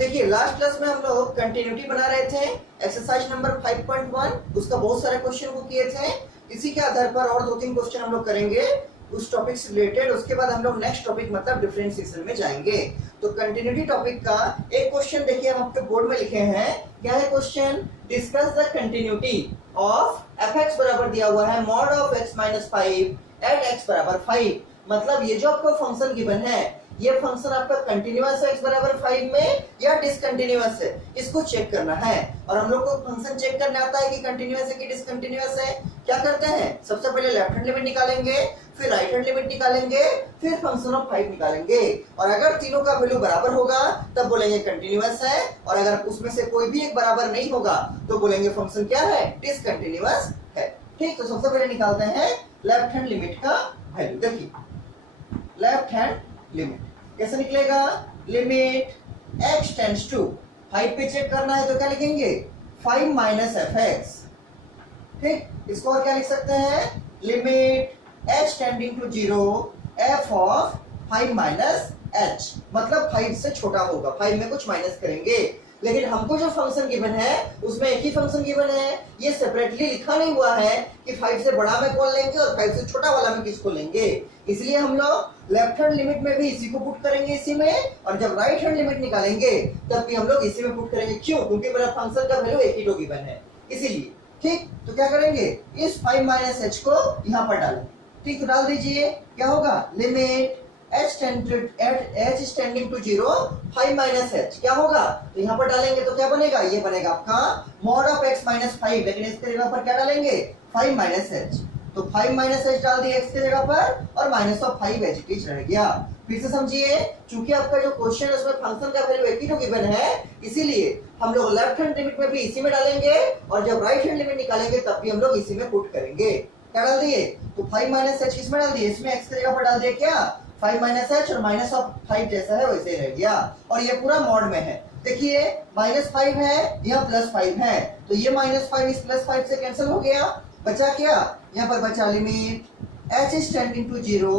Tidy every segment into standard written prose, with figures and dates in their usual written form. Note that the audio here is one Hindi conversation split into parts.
देखिए लास्ट क्लास में हम लोग कंटिन्यूटी बना रहे थे, एक्सरसाइज नंबर 5.1 उसका बहुत सारे क्वेश्चन को किए थे। इसी के आधार पर और 2-3 क्वेश्चन हम लोग करेंगे उस टॉपिक से रिलेटेड। उसके बाद हम लोग नेक्स्ट टॉपिक मतलब डिफरेंशिएशन में जाएंगे। तो कंटिन्यूटी टॉपिक का एक क्वेश्चन देखिए हम आपके बोर्ड में लिखे हैं। क्या है question? Discuss the continuity of fx बराबर दिया हुआ है mod of x - 5 at x बराबर 5। मतलब ये जो आपको फंक्शन गिवन है, ये फंक्शन आपका कंटिन्यूअस है x बराबर 5 में या डिसकंटिन्यूअस है, इसको चेक करना है। और हम लोग को फंक्शन चेक करना आता है कि कंटिन्यूअस है कि डिसकंटिन्यूअस है। क्या करते हैं? सबसे पहले लेफ्ट हैंड लिमिट निकालेंगे, फिर राइट हैंड लिमिट निकालेंगे, फिर फंक्शन ऑफ 5 निकालेंगे। और अगर तीनों का वैल्यू बराबर होगा तब बोलेंगे कंटिन्यूअस है, और अगर उसमें से कोई भी एक बराबर नहीं होगा तो बोलेंगे फंक्शन क्या है? डिसकंटिन्यूअस है। ठीक, तो सबसे पहले निकालते हैं लेफ्ट हैंड लिमिट का वैल्यू। देखिए लेफ्ट हैंड लिमिट कैसे निकलेगा? लिमिट x टेंड्स टू 5 पे चेक करना है तो क्या लिखेंगे? 5 माइनस fx। ठीक, इसको और क्या लिख सकते हैं? Limit h tending to 0 f of 5 minus h, मतलब 5 से छोटा होगा, 5 में कुछ माइनस करेंगे। लेकिन हमको जो फंक्शन गिवन है उसमें एक ही फंक्शन गिवन है, ये सेपरेटली लिखा नहीं हुआ है कि 5 से बड़ा में कौन लेंगे और 5 से छोटा वाला में किसको लेंगे। इसलिए हम लोग लेफ्ट हैंड लिमिट में भी इसी को पुट करेंगे इसी में, और जब राइट हैंड लिमिट निकालेंगे तब भी हम लोग इसी में पुट करेंगे। क्यों? क्योंकि मेरा फंक्शन का वैल्यू एक ही तो गिवन है, इसीलिए। ठीक, तो क्या करेंगे? इस 5 माइनस h को यहाँ पर डालेंगे। ठीक, तो डाल दीजिए। क्या होगा? Limit h tending to 0 5 minus h क्या होगा? तो यहाँ पर डालेंगे तो क्या बनेगा? ये बनेगा आपका mod ऑफ x माइनस 5, लेकिन इसके जगह पर क्या डालेंगे? 5 माइनस h। तो 5 माइनस h डाल दिए x के जगह पर, और minus of 5 as it is रह गया। फिर से समझिए, चूंकि आपका जो क्वेश्चन है उसमें फंक्शन का वैल्यू एक ही तो गिवन है, इसीलिए हम लोग लेफ्ट हैंड लिमिट में भी इसी में डालेंगे, और जब राइट हैंड लिमिट निकालेंगे तब भी हम लोग इसी में पुट करेंगे। क्या डाल दिए? तो 5 माइनस h किसमें डाल दिए? इसमें x के जगह पर डाल दिए। क्या? 5 माइनस h, और माइनस ऑफ 5 जैसा है वैसे ही रह गया, और ये पूरा मॉड में है। देखिए -5 है, यह +5 है, तो ये -5 इस +5 से कैंसिल हो गया। बचा क्या? यहाँ पर बचा limit h is tending to 0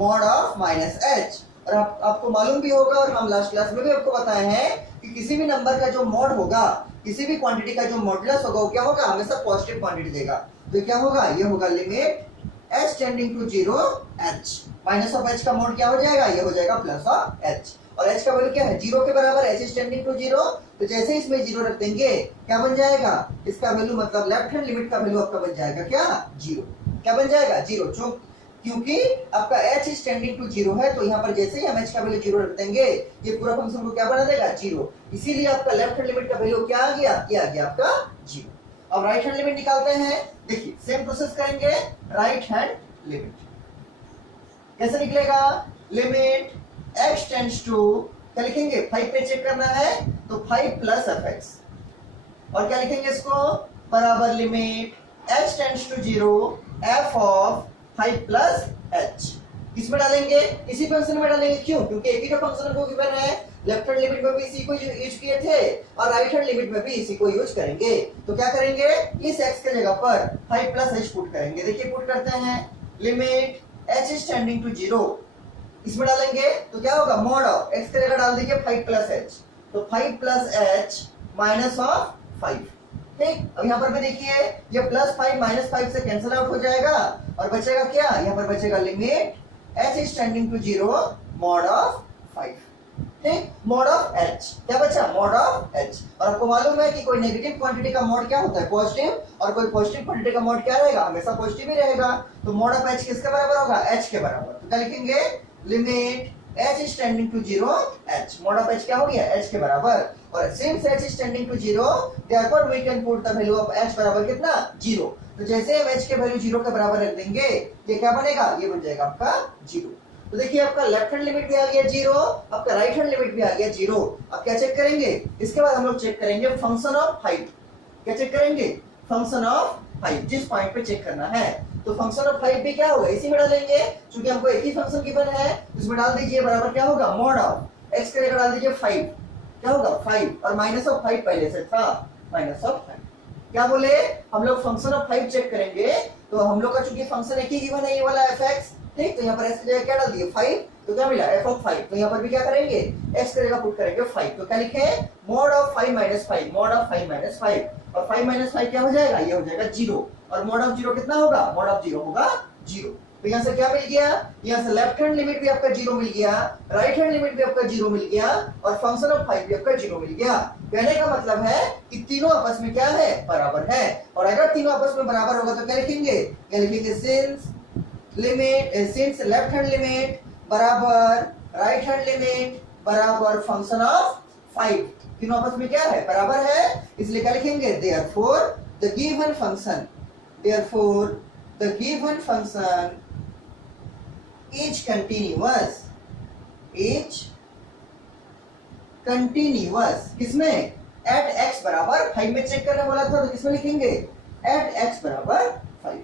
mod of -h। और आपको मालूम भी होगा, और हम लास्ट क्लास में भी आपको बताए हैं कि किसी भी नंबर का जो मॉड होगा, किसी भी क्वांटिटी का जो मॉडुलस होगा वो क्या होगा? हमेशा पॉजिटिव क्वांटिटी देगा। तो क्या होगा? ये होगा limit h tending to 0 h। Minus of h का मॉड क्या हो जाएगा? ये हो जाएगा प्लस ऑफ h। और h का वैल्यू क्या है? 0 के बराबर, h इज टेंडिंग टू 0। तो जैसे ही इसमें 0 रख देंगे क्या बन जाएगा? इसका वैल्यू मतलब लेफ्ट हैंड लिमिट का वैल्यू आपका बन जाएगा क्या? 0। क्या बन जाएगा? 0। क्योंकि आपका h इज टेंडिंग टू 0 है, तो यहाँ पर जैसे ही हम h का वैल्यू 0 रख देंगे ये पूरा फंक्शन को क्या बना देगा? 0। इसीलिए आपका लेफ्ट हैंड लिमिट का वैल्यू क्या आ गया? ये आ गया आपका 0। अब राइट हैंड लिमिट निकालते हैं। देखिए सेम प्रोसेस करेंगे। राइट हैंड लिमिट कैसे निकलेगा? लिमिट x टेंड्स टू, क्या लिखेंगे? 5 पे चेक करना है तो 5 प्लस fx, और क्या लिखेंगे इसको? बराबर limit h tends to 0 f of 5 plus h। किसमें डालेंगे? इसी फंक्शन में डालेंगे। क्यों? क्योंकि एक ही तो फंक्शन को गिवन है, लेफ्ट हैंड लिमिट में भी इसी को यूज किए थे, और राइट हैंड लिमिट में भी इसी को यूज करेंगे। तो क्या करेंगे? इस x के जगह पर 5 प्लस h पुट करेंगे। देखिए पुट करते हैं। Limit h is tending to 0, इसमें डालेंगे तो क्या होगा? mod ऑफ x के जगह डाल दीजिए 5 प्लस h, तो 5 प्लस h माइनस ऑफ 5। ठीक, अब यहाँ पर भी देखिए ये +5 -5 से कैंसिल आउट हो जाएगा, और बचेगा क्या? यहाँ पर बचेगा limit h is tending to 0 mod of 5। ठीक, mod ऑफ h क्या बचा? mod of h। और आपको मालूम है कि कोई नेगेटिव क्वांटिटी का mod क्या होता है? पॉजिटिव, और कोई पॉजिटिव क्वांटिटी का mod क्या रहेगा? हमेशा पॉजिटिव ही रहेगा। तो mod ऑफ h किसके बराबर होगा? h के बराबर। तो क्या लिखेंगे? Limit h is tending to 0 h। mod of h क्या हो गया? h के बराबर। और since h is tending to 0 therefore we can put the value of h बराबर कितना? 0। तो जैसे हम h के वैल्यू 0 के बराबर रख देंगे ये क्या बनेगा? ये बन जाएगा आपका 0। तो देखिए आपका लेफ्ट हैंड लिमिट भी आ गया 0, आपका राइट हैंड लिमिट भी आ गया 0। अब क्या चेक करेंगे? इसके बाद हम लोग चेक करेंगे फंक्शन ऑफ 5। क्या चेक करेंगे? फंक्शन ऑफ 5, जिस पॉइंट पे चेक करना है। तो फंक्शन ऑफ 5 भी क्या होगा? इसी में डालेंगे, क्योंकि हमको एक ही फंक्शन गिवन है, इसमें डाल दीजिए बराबर क्या होगा? mod ऑफ x के जगह डाल दीजिए 5। क्या होगा? 5, और माइनस ऑफ 5 पहले से था, माइनस ऑफ 5। क्या बोले? हम लोग फंक्शन ऑफ 5 चेक करेंगे, तो हम लोग का चूंकि फंक्शन एक ही गिवन है, ये वाला fx, ठीक, तो यहाँ पर x की जगह क्या डाल दिए 5, तो क्या मिला f ऑफ 5। तो यहाँ पर भी क्या करेंगे x की जगह पुट करेंगे 5, तो क्या लिखे mod of 5 minus 5, mod of 5 minus 5, और 5 माइनस 5 क्या हो जाएगा, ये हो जाएगा 0, और मॉड ऑफ 0 कितना होगा, मॉड ऑफ 0 होगा 0। तो यहाँ से क्या मिल गया, यहाँ से लेफ्ट हैंड लिमिट भी आपका 0 मिल गया, राइट हैंड लिमिट भी आपका 0 मिल गया, और फंक्शन ऑफ 5 भी आपका 0 मिल गया। कहने का मतलब है कि तीनों आपस में क्या है, बराबर है। और अगर तीनों आपस में बराबर होगा तो क्या लिखेंगे, क्या लिखेंगे, सिंस लेफ्ट हैंड लिमिट बराबर राइट हैंड लिमिट बराबर फंक्शन ऑफ 5, तीनों आपस में क्या है, बराबर है, इसलिए क्या लिखेंगे, therefore the given function, therefore the given function is continuous, is continuous किसमें, at x बराबर 5 में चेक करने बोला था, तो किसमें लिखेंगे, at x बराबर 5।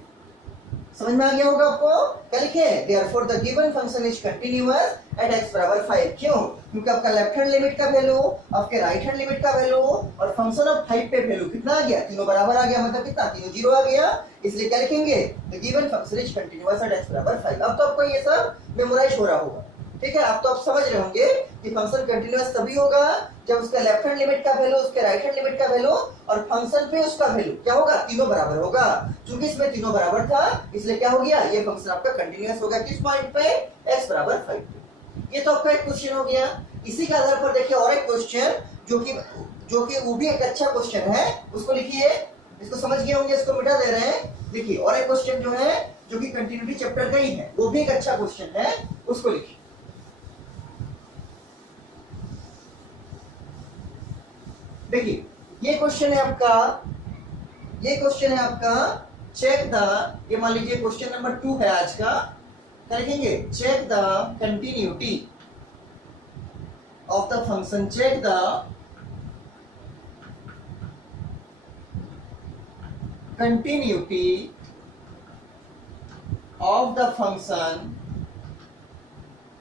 समझ में आ गया होगा आपको, क्या लिखे, therefore the given function is continuous at x बराबर 5। क्यों, क्योंकि आपका लेफ्ट हैंड लिमिट का वैल्यू, आपके राइट हैंड लिमिट का वैल्यू और फंक्शन ऑफ 5 पे वैल्यू कितना आ गया, तीनों बराबर आ गया, मतलब कितना, तीनों 0 आ गया, इसलिए क्या लिखेंगे, the given function is continuous at x बराबर 5। अब तो आपको ये सब मेमोराइज हो रहा होगा, ठीक है। अब तो आप समझ रहे होंगे कि फंक्शन कंटीन्यूअस तभी होगा जब उसका लेफ्ट हैंड लिमिट का वैल्यू, उसके राइट हैंड लिमिट का वैल्यू और फंक्शन पे उसका वैल्यू क्या होगा, तीनों बराबर होगा। चूंकि इसमें तीनों बराबर था इसलिए क्या हो गया, ये फंक्शन आपका कंटीन्यूअस होगा, किस पॉइंट पे, x बराबर 5 पे। ये तो आपका एक क्वेश्चन हो गया। इसी के आधार पर देखिए और एक क्वेश्चन जो कि वो भी एक अच्छा क्वेश्चन है, उसको लिखिए, इसको समझ गए होंगे, इसको मिटा दे रहे हैं। देखिए और एक क्वेश्चन जो है जो कि कंटिन्यूटी चैप्टर का ही है, वो भी एक अच्छा क्वेश्चन है, उसको लिखिए। देखिए ये क्वेश्चन है आपका, ये क्वेश्चन है आपका चेक द, ये मान लीजिए क्वेश्चन नंबर 2 है आज का, क्या लिखेंगे, check the continuity of the function, check the continuity of the function,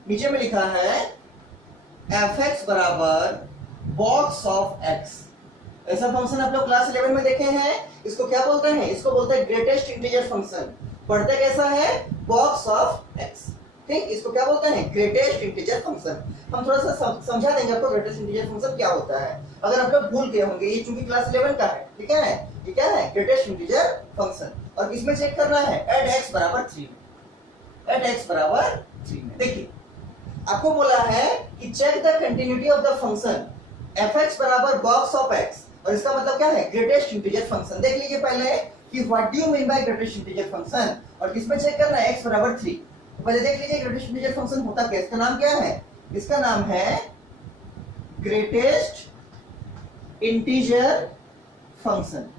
नीचे में लिखा है f(x) बराबर बॉक्स ऑफ x। ऐसा फंक्शन आप लोग क्लास 11 में देखे हैं, इसको क्या बोलते हैं, इसको बोलते हैं ग्रेटेस्ट इंटीजर फंक्शन। पढ़ते कैसा है, बॉक्स ऑफ x, ठीक, इसको क्या बोलते हैं, ग्रेटेस्ट इंटीजर फंक्शन। हम थोड़ा सा समझा देंगे आपको ग्रेटेस्ट इंटीजर फंक्शन क्या होता है, अगर आप लोग भूल गए होंगे, ये चूंकि क्लास 11 का है, ठीक है, ये क्या है, ग्रेटेस्ट इंटीजर फंक्शन। और किसमें चेक करना है, एट x बराबर 3 में, एट x बराबर 3 में। देखिए आपको बोला है कि check the continuity of the function f(x) बराबर बॉक्स ऑफ x, और इसका मतलब क्या है, ग्रेटेस्ट इंटीजर फंक्शन। देख लीजिए पहले कि what do you mean by greatest integer function, और किसमें चेक करना है, x बराबर 3। तो पहले देख लीजिए ग्रेटेस्ट इंटीजर फंक्शन होता क्या है, इसका नाम क्या है, इसका नाम है ग्रेटेस्ट इंटीजर फंक्शन।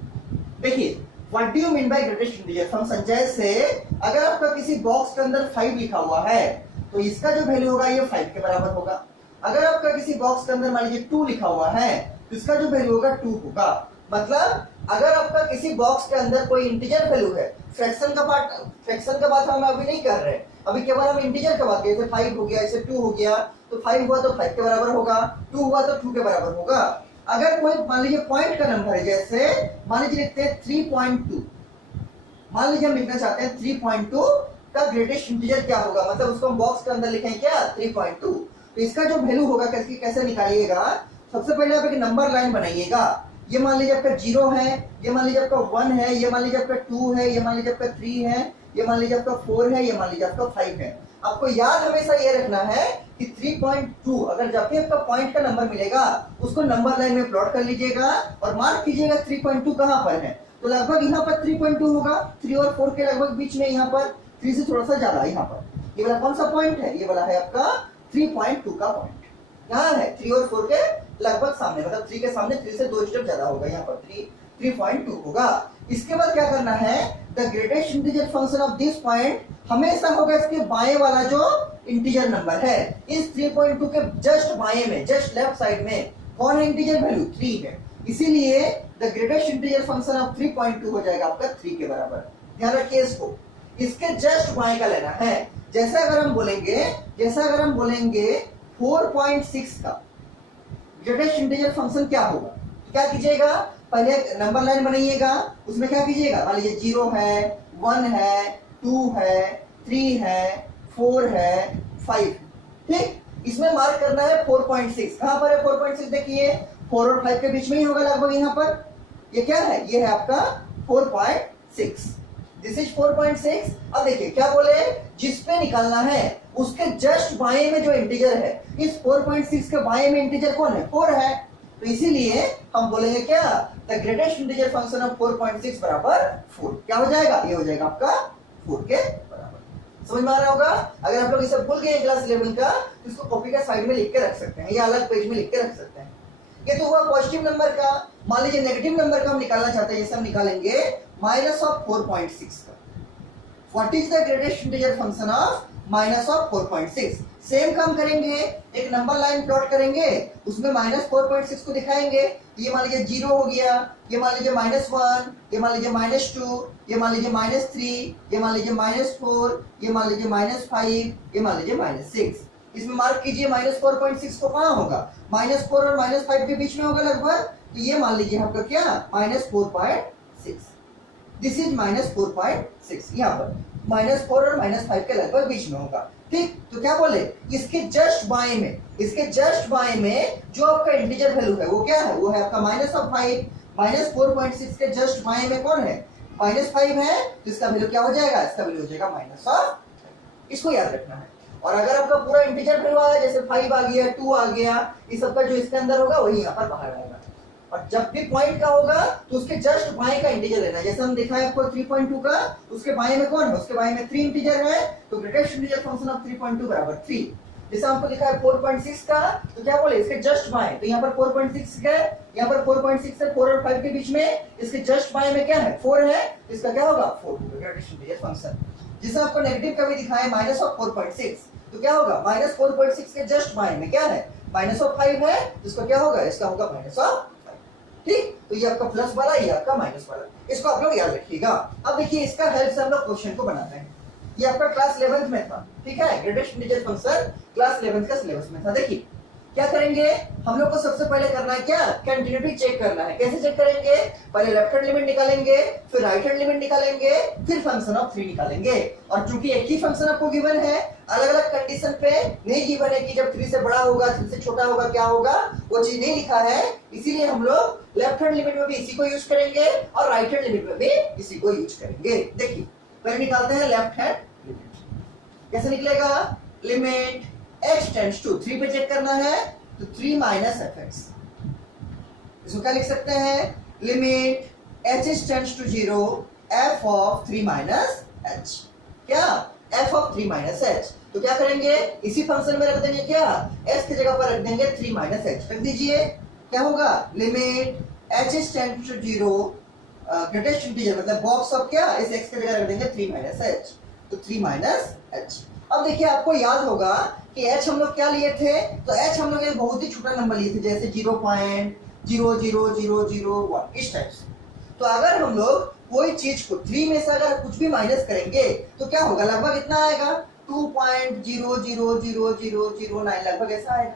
देखिए what do you mean by greatest integer function, जैसे अगर आपका किसी बॉक्स के अंदर 5 लिखा हुआ है तो इसका जो वैल्यू होगा ये 5 के बराबर होगा। अगर आपका किसी बॉक्स के अंदर मान लीजिए 2 लिखा हुआ है तो इसका जो वैल्यू होगा 2 होगा। मतलब अगर आपका किसी बॉक्स के अंदर कोई इंटीजर वैल्यू है, फ्रैक्शन का बात हम अभी नहीं कर रहे, अभी केवल हम इंटीजर का बात, जैसे 5 हो गया, ऐसे 2 हो गया, तो 5 हुआ तो 5 के बराबर होगा, 2 हुआ तो 2 के बराबर होगा। अगर कोई मान लीजिए पॉइंट का नंबर है, जैसे मान लीजिए लिखते हैं 3.2, मान लीजिए हम लिखना चाहते हैं 3.2 का ग्रेटेस्ट इंटीजर क्या होगा, मतलब उसको हम बॉक्स के अंदर लिखें क्या, 3.2। तो इसका जो वैल्यू होगा कैसे निकालिएगा, सबसे पहले आप एक नंबर लाइन बनाइएगा। ये मान लीजिए आपका 0 है, ये मान लीजिए आपका 1 है, ये मान लीजिए आपका 2 है, ये मान लीजिए आपका 3 है, ये मान लीजिए आपका 4 है, ये मान लीजिए आपका 5 है। आपको याद हमेशा ये रखना है कि 3.2 अगर जब भी आपका पॉइंट का नंबर मिलेगा उसको नंबर लाइन में प्लॉट कर लीजिएगा और मार्क कीजिएगा 3.2 कहां पर है। तो लगभग यहाँ पर 3.2 होगा, 3 और 4 के लगभग बीच में, यहाँ पर 3 से थोड़ा सा ज्यादा। यहाँ पर ये वाला कौन सा पॉइंट है, ये वाला है आपका 3.2 का पॉइंट। यहाँ है 3 और 4 के लगभग सामने, मतलब 3 के सामने 3 से 2 स्टेप ज्यादा होगा, यहाँ पर 3.2 होगा। इसके बाद क्या करना है, the greatest integer function of this point हमेशा होगा इसके बाएं वाला जो इंटीजर नंबर है, इस 3.2 के जस्ट बाएं में, जस्ट लेफ्ट साइड में कौन है इंटीजर वैल्यू, 3 है। इसीलिए the greatest integer function of 3.2 हो जाएगा आपका 3 के बराबर। ध्यान रखिए इसको, इसके जस्ट बाएं का लेना है। जैसे अगर हम बोलेंगे 4.6 का ग्रेटेस्ट इंटीजर फंक्शन क्या होगा, तो क्या कीजिएगा, पहले नंबर लाइन बनाइएगा, उसमें क्या कीजिएगा, मान लीजिए 0 है, 1 है, 2 है, 3 है, 4 है, 5। ठीक, इसमें मार्क करना है 4.6। कहां पर है 4.6? देखिए 4 और 5 के बीच में ही होगा लगभग यहां पर। ये क्या है? ये है आपका 4.6। This is 4.6। अब देखिए क्या बोले, जिस पे निकालना है उसके जस्ट बाएं में जो इंटीजर है, इस 4.6 के बाएं में इंटीजर कौन है? 4 है। तो इसीलिए हम बोलेंगे क्या, the greatest integer function of 4.6 बराबर 4। क्या हो जाएगा? ये हो जाएगा आपका 4 के बराबर। समझ में आ रहा होगा? अगर आप लोग इसे भूल गए क्लास 11 का, तो इसको कॉपी का साइड में लिख के रख सकते हैं या अलग पेज में लिख के रख सकते हैं। ये तो हुआ पॉजिटिव नंबर का। मान लीजिए नेगेटिव नंबर का हम निकालना चाहते हैं, जैसे हम निकालेंगे माइनस ऑफ 4.6 का। What is the greatest integer function of minus of 4.6? Same काम करेंगे, एक नंबर लाइन प्लॉट करेंगे, उसमें माइनस 4.6 को दिखाएंगे। ये मान लीजिए 0 हो गया, ये मान लीजिए -1, ये मान लीजिए -2, ये मान लीजिए -3, ये मान लीजिए -4, ये मान लीजिए -5, ये मान लीजिए -6। इसमें मार्क कीजिए -4.6 को कहां होगा? -4 और -5 के बीच में होगा लगभग। तो ये मान लीजिए आपका क्या, -4.6। This is -4.6। यहाँ पर -4 और -5 के लगभग बीच में होगा। ठीक, तो क्या बोले, इसके जस्ट बाएं में, इसके जस्ट बाएं में जो आपका इंटीजर वैल्यू है वो क्या है? वो है आपका -5। -4.6 के जस्ट बाएं में कौन है? -5 है। तो इसका वैल्यू क्या हो जाएगा? इसका वैल्यू हो जाएगा -5। इसको याद रखना है। और अगर आपका पूरा इंटीजर वैल्यू आया, जैसे 5 आ गया, 2 आ गया, इस सबका जो इसके अंदर होगा वही यहाँ पर बाहर आएगा। और जब भी पॉइंट का होगा तो उसके जस्ट बाएं का इंटीजर लेना है। जैसे हम दिखाए आपको 3.2 का, उसके बाएं में कौन है? उसके बाएं में 3 इंटीजर है, तो ग्रेटेस्ट इंटीजर फंक्शन ऑफ 3.2 बराबर 3। जैसे हमको लिखा है 4.6 का, तो क्या बोले, इसके जस्ट बाएं, तो यहाँ पर 4.6 है, यहाँ पर 4.6 से 4 और 5 के बीच में इसके जस्ट बाएं में क्या है? 4 है। तो इसका क्या होगा? 4 ग्रेटेस्ट इंटीजर फंक्शन। जिसे आपको नेगेटिव का भी दिखाया -4.6, तो क्या होगा? -4.6 के जस्ट बाएं में क्या है? -5 है। इसका क्या होगा? इसका होगा -5। ठीक, तो ये आपका प्लस वाला, ये आपका माइनस वाला। इसको आप लोग याद रखिएगा। अब देखिए इसका हेल्प से हम लोग क्वेश्चन को बनाते हैं। ये आपका क्लास 11th में था, ठीक है, greatest integer function class 11th का सिलेबस में था। देखिए क्या करेंगे हम लोग को, सबसे पहले करना है क्या, कंटिन्यूटी चेक करना है। कैसे चेक करेंगे? पहले लेफ्ट हैंड लिमिट निकालेंगे, फिर राइट हैंड लिमिट निकालेंगे, फिर फंक्शन ऑफ 3 निकालेंगे। और चूंकि एक ही फंक्शन आपको गिवन है, अलग अलग कंडीशन पे नहीं गिवन है कि जब 3 से बड़ा होगा, 3 से छोटा होगा, क्या होगा, वो चीज नहीं लिखा है। इसीलिए हम लोग लेफ्ट हैंड लिमिट में भी इसी को यूज करेंगे और राइट हैंड लिमिट में भी इसी को यूज करेंगे। देखिए पहले निकालते हैं लेफ्ट हैंड लिमिट। कैसे निकलेगा? लिमिट x टेंड्स टू 3 पे चेक करना है, तो 3 माइनस fx। इसको क्या लिख सकते हैं? Limit h tends to 0 f of 3 minus h। क्या? f of 3 minus h। तो क्या करेंगे? इसी फंक्शन में रख देंगे, क्या, s की जगह पर रख देंगे 3 माइनस h। रख दीजिए, क्या होगा? Limit h tends to 0 greatest integer मतलब बॉक्स ऑफ क्या, इस x की जगह रख देंगे 3 माइनस h, तो 3 माइनस h। अब देखिए आपको याद होगा कि h हम लोग क्या लिए थे, तो h हम लोग एक बहुत ही छोटा नंबर लिए थे, जैसे 0.00001 इस टाइप से। तो अगर हम लोग कोई चीज को 3 में से अगर कुछ भी माइनस करेंगे तो क्या होगा? लगभग इतना आएगा, 2.0000009 लगभग ऐसा आएगा।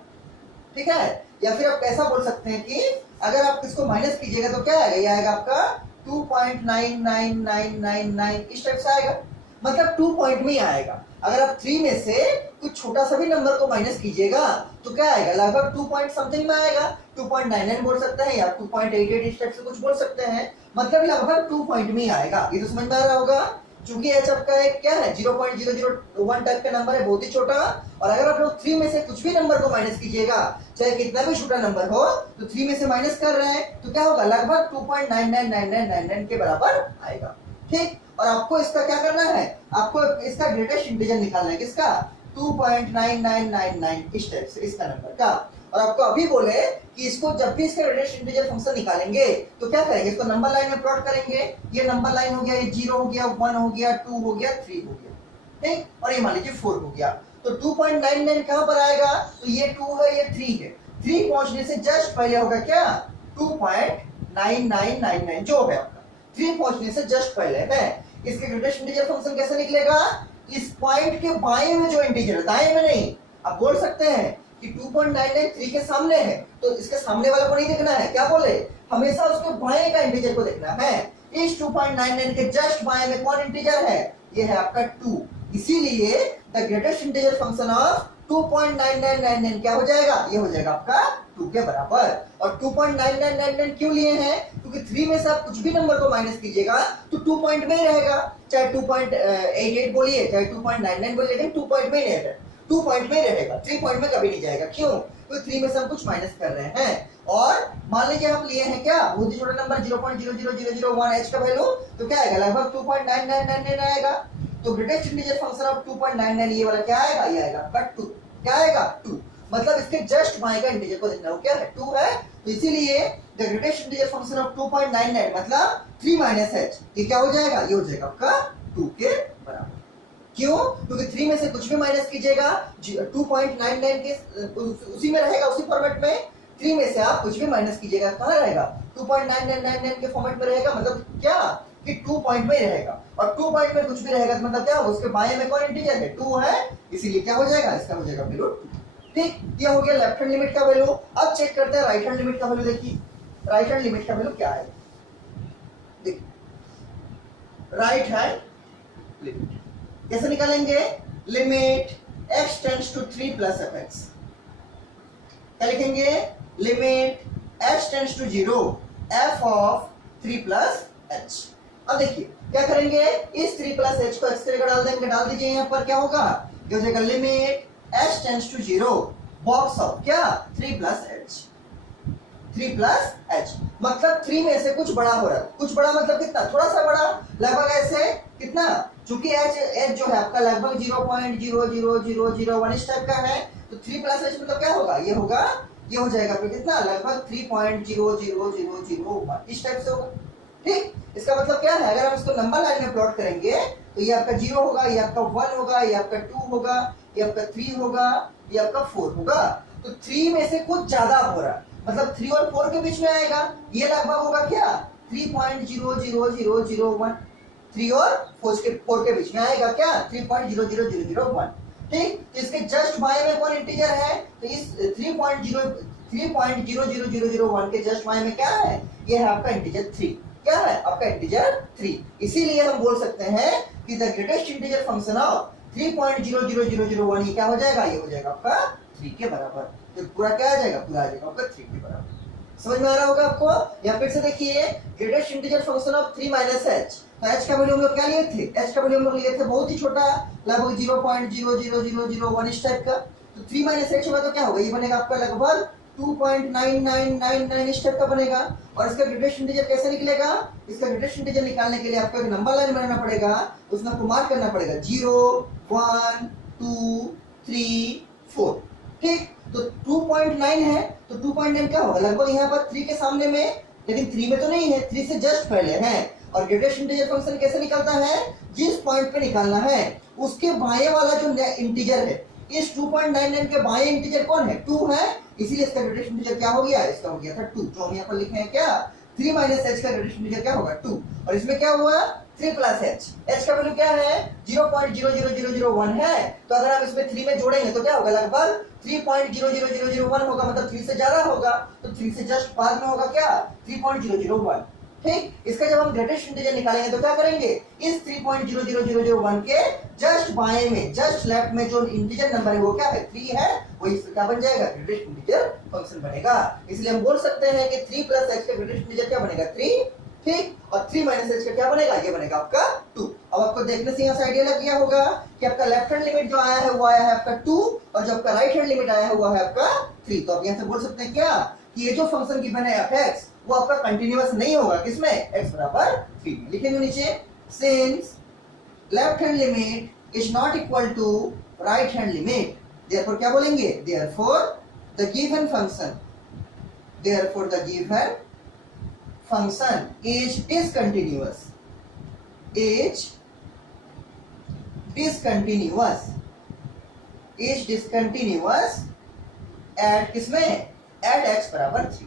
ठीक है, या फिर आप कैसा बोल सकते हैं कि अगर आप इसको माइनस कीजिएगा तो क्या आएगा? ये आएगा आपका 2.99999 इस टाइप से आएगा, मतलब 2 पॉइंट में ही आएगा। अगर आप 3 में से कुछ छोटा सा भी नंबर को माइनस कीजिएगा तो क्या आएगा? लगभग 2 पॉइंट समथिंग में आएगा। 2.99 बोल सकते हैं या 2.88 इस टाइप से कुछ बोल सकते हैं, मतलब लगभग 2 पॉइंट में ही आएगा। ये तो समझ में आ रहा होगा। चूंकि h आपका एक क्या है, 0.001 टाइप का नंबर है, बहुत ही छोटा। और अगर आप लोग 3 में से कुछ भी नंबर को माइनस कीजिएगा, चाहे कितना भी छोटा नंबर हो, तो 3 में से माइनस कर रहे हैं तो क्या होगा? लगभग 2.999999 के बराबर आएगा। ठीक, और आपको इसका क्या करना है? आपको इसका ग्रेटेस्ट इंटीजर निकालना है। किसका? 2.9999 इस टाइप से इसका नंबर का। और आपको अभी बोले कि इसको जब भी इसका ग्रेटेस्ट इंटीजर फंक्शन निकालेंगे तो क्या करेंगे? इसको नंबर लाइन में प्लॉट करेंगे। ये नंबर लाइन हो गया, ये 0 हो गया, 1 हो गया, 2 हो गया, 3 हो गया। ठीक, और ये मान लीजिए 4 हो गया। तो 2.99 कहां पर आएगा? तो ये 2 है, ये 3 है। 3 पहुंचने से जस्ट पहले होगा क्या? 2.9999 जो है आपका 3 पहुंचने से जस्ट पहले है। इसके ग्रेटेस्ट इंटीजर फंक्शन कैसे निकलेगा? इस पॉइंट के बाएं में जो इंटीजर है, दाएं में नहीं। आप बोल सकते हैं कि 2.993 के सामने है, तो इसके सामने वाले को नहीं देखना है। क्या बोले? हमेशा उसके बाएं का इंटीजर को देखना है। इस 2.99 के जस्ट बाएं में कौन इंटीजर है? ये है आपका 2। इसीलिए the greatest integer function of 2.9999 क्या हो जाएगा, ये हो जाएगा आपका 2 के बराबर। और 2.9999 क्यों लिए हैं, क्योंकि 3 में से आप कुछ भी नंबर को माइनस कीजिएगा तो 2 पॉइंट में ही रहेगा, चाहे 2.88 बोलिए चाहे 2.99 बोलिए, लेकिन 2 पॉइंट में ही रहेगा, 2 पॉइंट में ही रहेगा, 3 पॉइंट में कभी नहीं जाएगा। क्यों, क्योंकि 3 में से हम कुछ माइनस कर रहे हैं। और मान लीजिए हम लिए हैं क्या, बहुत ही छोटा नंबर 0.00001 h का वैल्यू, तो क्या आएगा, लगभग 2.9999 आएगा। तो ग्रेटेस्ट इंटीजर फंक्शन ऑफ 2.99 ये वाला क्या आएगा, ये आएगा आपका 2। क्या आएगा 2, मतलब इसके जस्ट बाएं का इंटीजर को देखना हो, क्या है 2 है। तो इसीलिए the greatest integer function of 2.99 मतलब 3 माइनस h, ये क्या हो जाएगा, ये हो जाएगा आपका 2 के बराबर। क्यों, क्योंकि 3 में से कुछ भी माइनस कीजिएगा 2.99 के उसी में रहेगा, उसी फॉर्मेट में। 3 में से आप कुछ भी माइनस कीजिएगा कहाँ रहेगा, 2.9999 के फॉर्मेट में रहेगा, मतलब क्या कि 2 पॉइंट में रहेगा। और 2 पॉइंट में कुछ भी रहेगा तो मतलब क्या, उसके बाएं में कौन इंटीजर है, 2 है, इसीलिए क्या हो जाएगा, इसका हो जाएगा वैल्यू 2। ठीक, ये हो गया लेफ्ट हैंड लिमिट का वैल्यू। अब चेक करते हैं राइट हैंड लिमिट का वैल्यू। देखिए राइट हैंड लिमिट का वैल्यू क्या है, देखिए राइट हैंड लिमिट कैसे निकालेंगे, limit x tends to 3 plus fx, क्या लिखेंगे, limit x tends to 0 f of 3 plus h। अब देखिए क्या करेंगे, इस 3 प्लस h को x की जगह डाल देंगे, डाल दीजिए, यहाँ पर क्या होगा, ये हो जाएगा limit h tends to 0 box of क्या 3 प्लस h, 3 प्लस h मतलब 3 में से कुछ बड़ा हो रहा है, कुछ बड़ा मतलब कितना, थोड़ा सा बड़ा, लगभग ऐसे कितना, चूंकि h जो है आपका लगभग 0.00001 इस टाइप का है, तो 3 प्लस h मतलब क्या होगा, ये होगा, ये हो जाएगा फिर कितना, लगभग 3.00001 इस टाइप से होगा। ठीक, इसका मतलब क्या है, अगर हम इसको लंबा लाइन में प्लॉट करेंगे तो ये आपका 0 होगा, ये आपका 1 होगा, ये आपका 2 होगा, ये आपका 3 होगा, ये आपका 4 होगा। तो 3 में से कुछ ज्यादा हो रहा है, मतलब 3 और 4 के बीच में आएगा, ये लगभग होगा क्या 3.00001, 3 और 4 के बीच में आएगा क्या 3.00001। ठीक, तो इसके जस्ट बाएं में कौन इंटीजर है, तो इस 3.00001 के जस्ट बाएं में क्या है, ये है आपका इंटीजर 3, क्या है आपका इंटीजर 3। इसीलिए हम बोल सकते हैं कि the greatest integer function of 3.00001 ये क्या हो जाएगा, ये हो जाएगा आपका 3 के बराबर। तो पूरा क्या आ जाएगा, पूरा आ जाएगा आपका 3 के बराबर। समझ में आ रहा होगा आपको। या फिर से देखिए greatest integer function of 3 minus h, तो h का वैल्यू हम लोग क्या लिए थे, h का वैल्यू हम लोग लिए थे बहुत ही छोटा, लगभग 0.00001 इस टाइप का। तो 3 माइनस h होगा तो क्या होगा, ये बनेगा आपका लगभग 2.9999 इस टाइप का बनेगा। और इसका ग्रेटेस्ट इंटीजर कैसे निकलेगा, इसका ग्रेटेस्ट इंटीजर निकालने के लिए आपको एक नंबर लाइन बनाना पड़ेगा, उसमें आपको मार्क करना पड़ेगा 0 1 2 3 4। ठीक, तो 2.9 है, तो 2.9 क्या होगा, लगभग यहाँ पर 3 के सामने में, लेकिन 3 में तो नहीं है, 3 से जस्ट पहले है। और ग्रेटेस्ट इंटीजर फंक्शन कैसे निकलता है, जिस पॉइंट पे निकालना है उसके बाएं वाला जो इंटीजर है, इस 2.99 के बाएं इंटीजर कौन है, 2 है, इसीलिए इसका ग्रेटेस्ट इंटीजर क्या हो गया, इसका हो गया था 2, जो हम यहाँ पर लिखे हैं क्या 3 माइनस h का ग्रेटेस्ट इंटीजर क्या होगा 2। और इसमें क्या हुआ 3 प्लस h का वैल्यू क्या है 0.00001 है, तो अगर हम इसमें 3 में जोड़ेंगे तो क्या होगा, लगभग 3.00001 होगा, मतलब 3 से ज्यादा होगा, तो 3 से जस्ट बाद में होगा क्या 3.001। ठीक, इसका जब हम ग्रेटेस्ट इंटीजर निकालेंगे तो क्या करेंगे, इस 3.00001 के जस्ट बाएं में, जस्ट लेफ्ट में जो इंटीजर नंबर है वो क्या है 3 है, वो इसका क्या बन जाएगा, ग्रेटेस्ट इंटीजर फंक्शन बनेगा। इसलिए हम बोल सकते हैं कि 3 प्लस h का ग्रेटेस्ट इंटीजर क्या बनेगा 3। ठीक, और 3 माइनस h का क्या बनेगा, ये बनेगा आपका 2। अब आपको देखने से यहाँ से आइडिया लग गया होगा कि आपका लेफ्ट हैंड लिमिट जो आया है वो आया है आपका 2, और जो आपका राइट हैंड लिमिट आया है वो है आपका 3। तो आप यहाँ से बोल सकते हैं क्या कि ये जो फंक्शन गिवन है fx वो आपका कंटिन्यूअस नहीं होगा, किसमें x बराबर 3। लिखेंगे नीचे, since left hand limit is not equal to right hand limit, therefore क्या बोलेंगे, therefore the given function is discontinuous at किसमें, at x बराबर 3।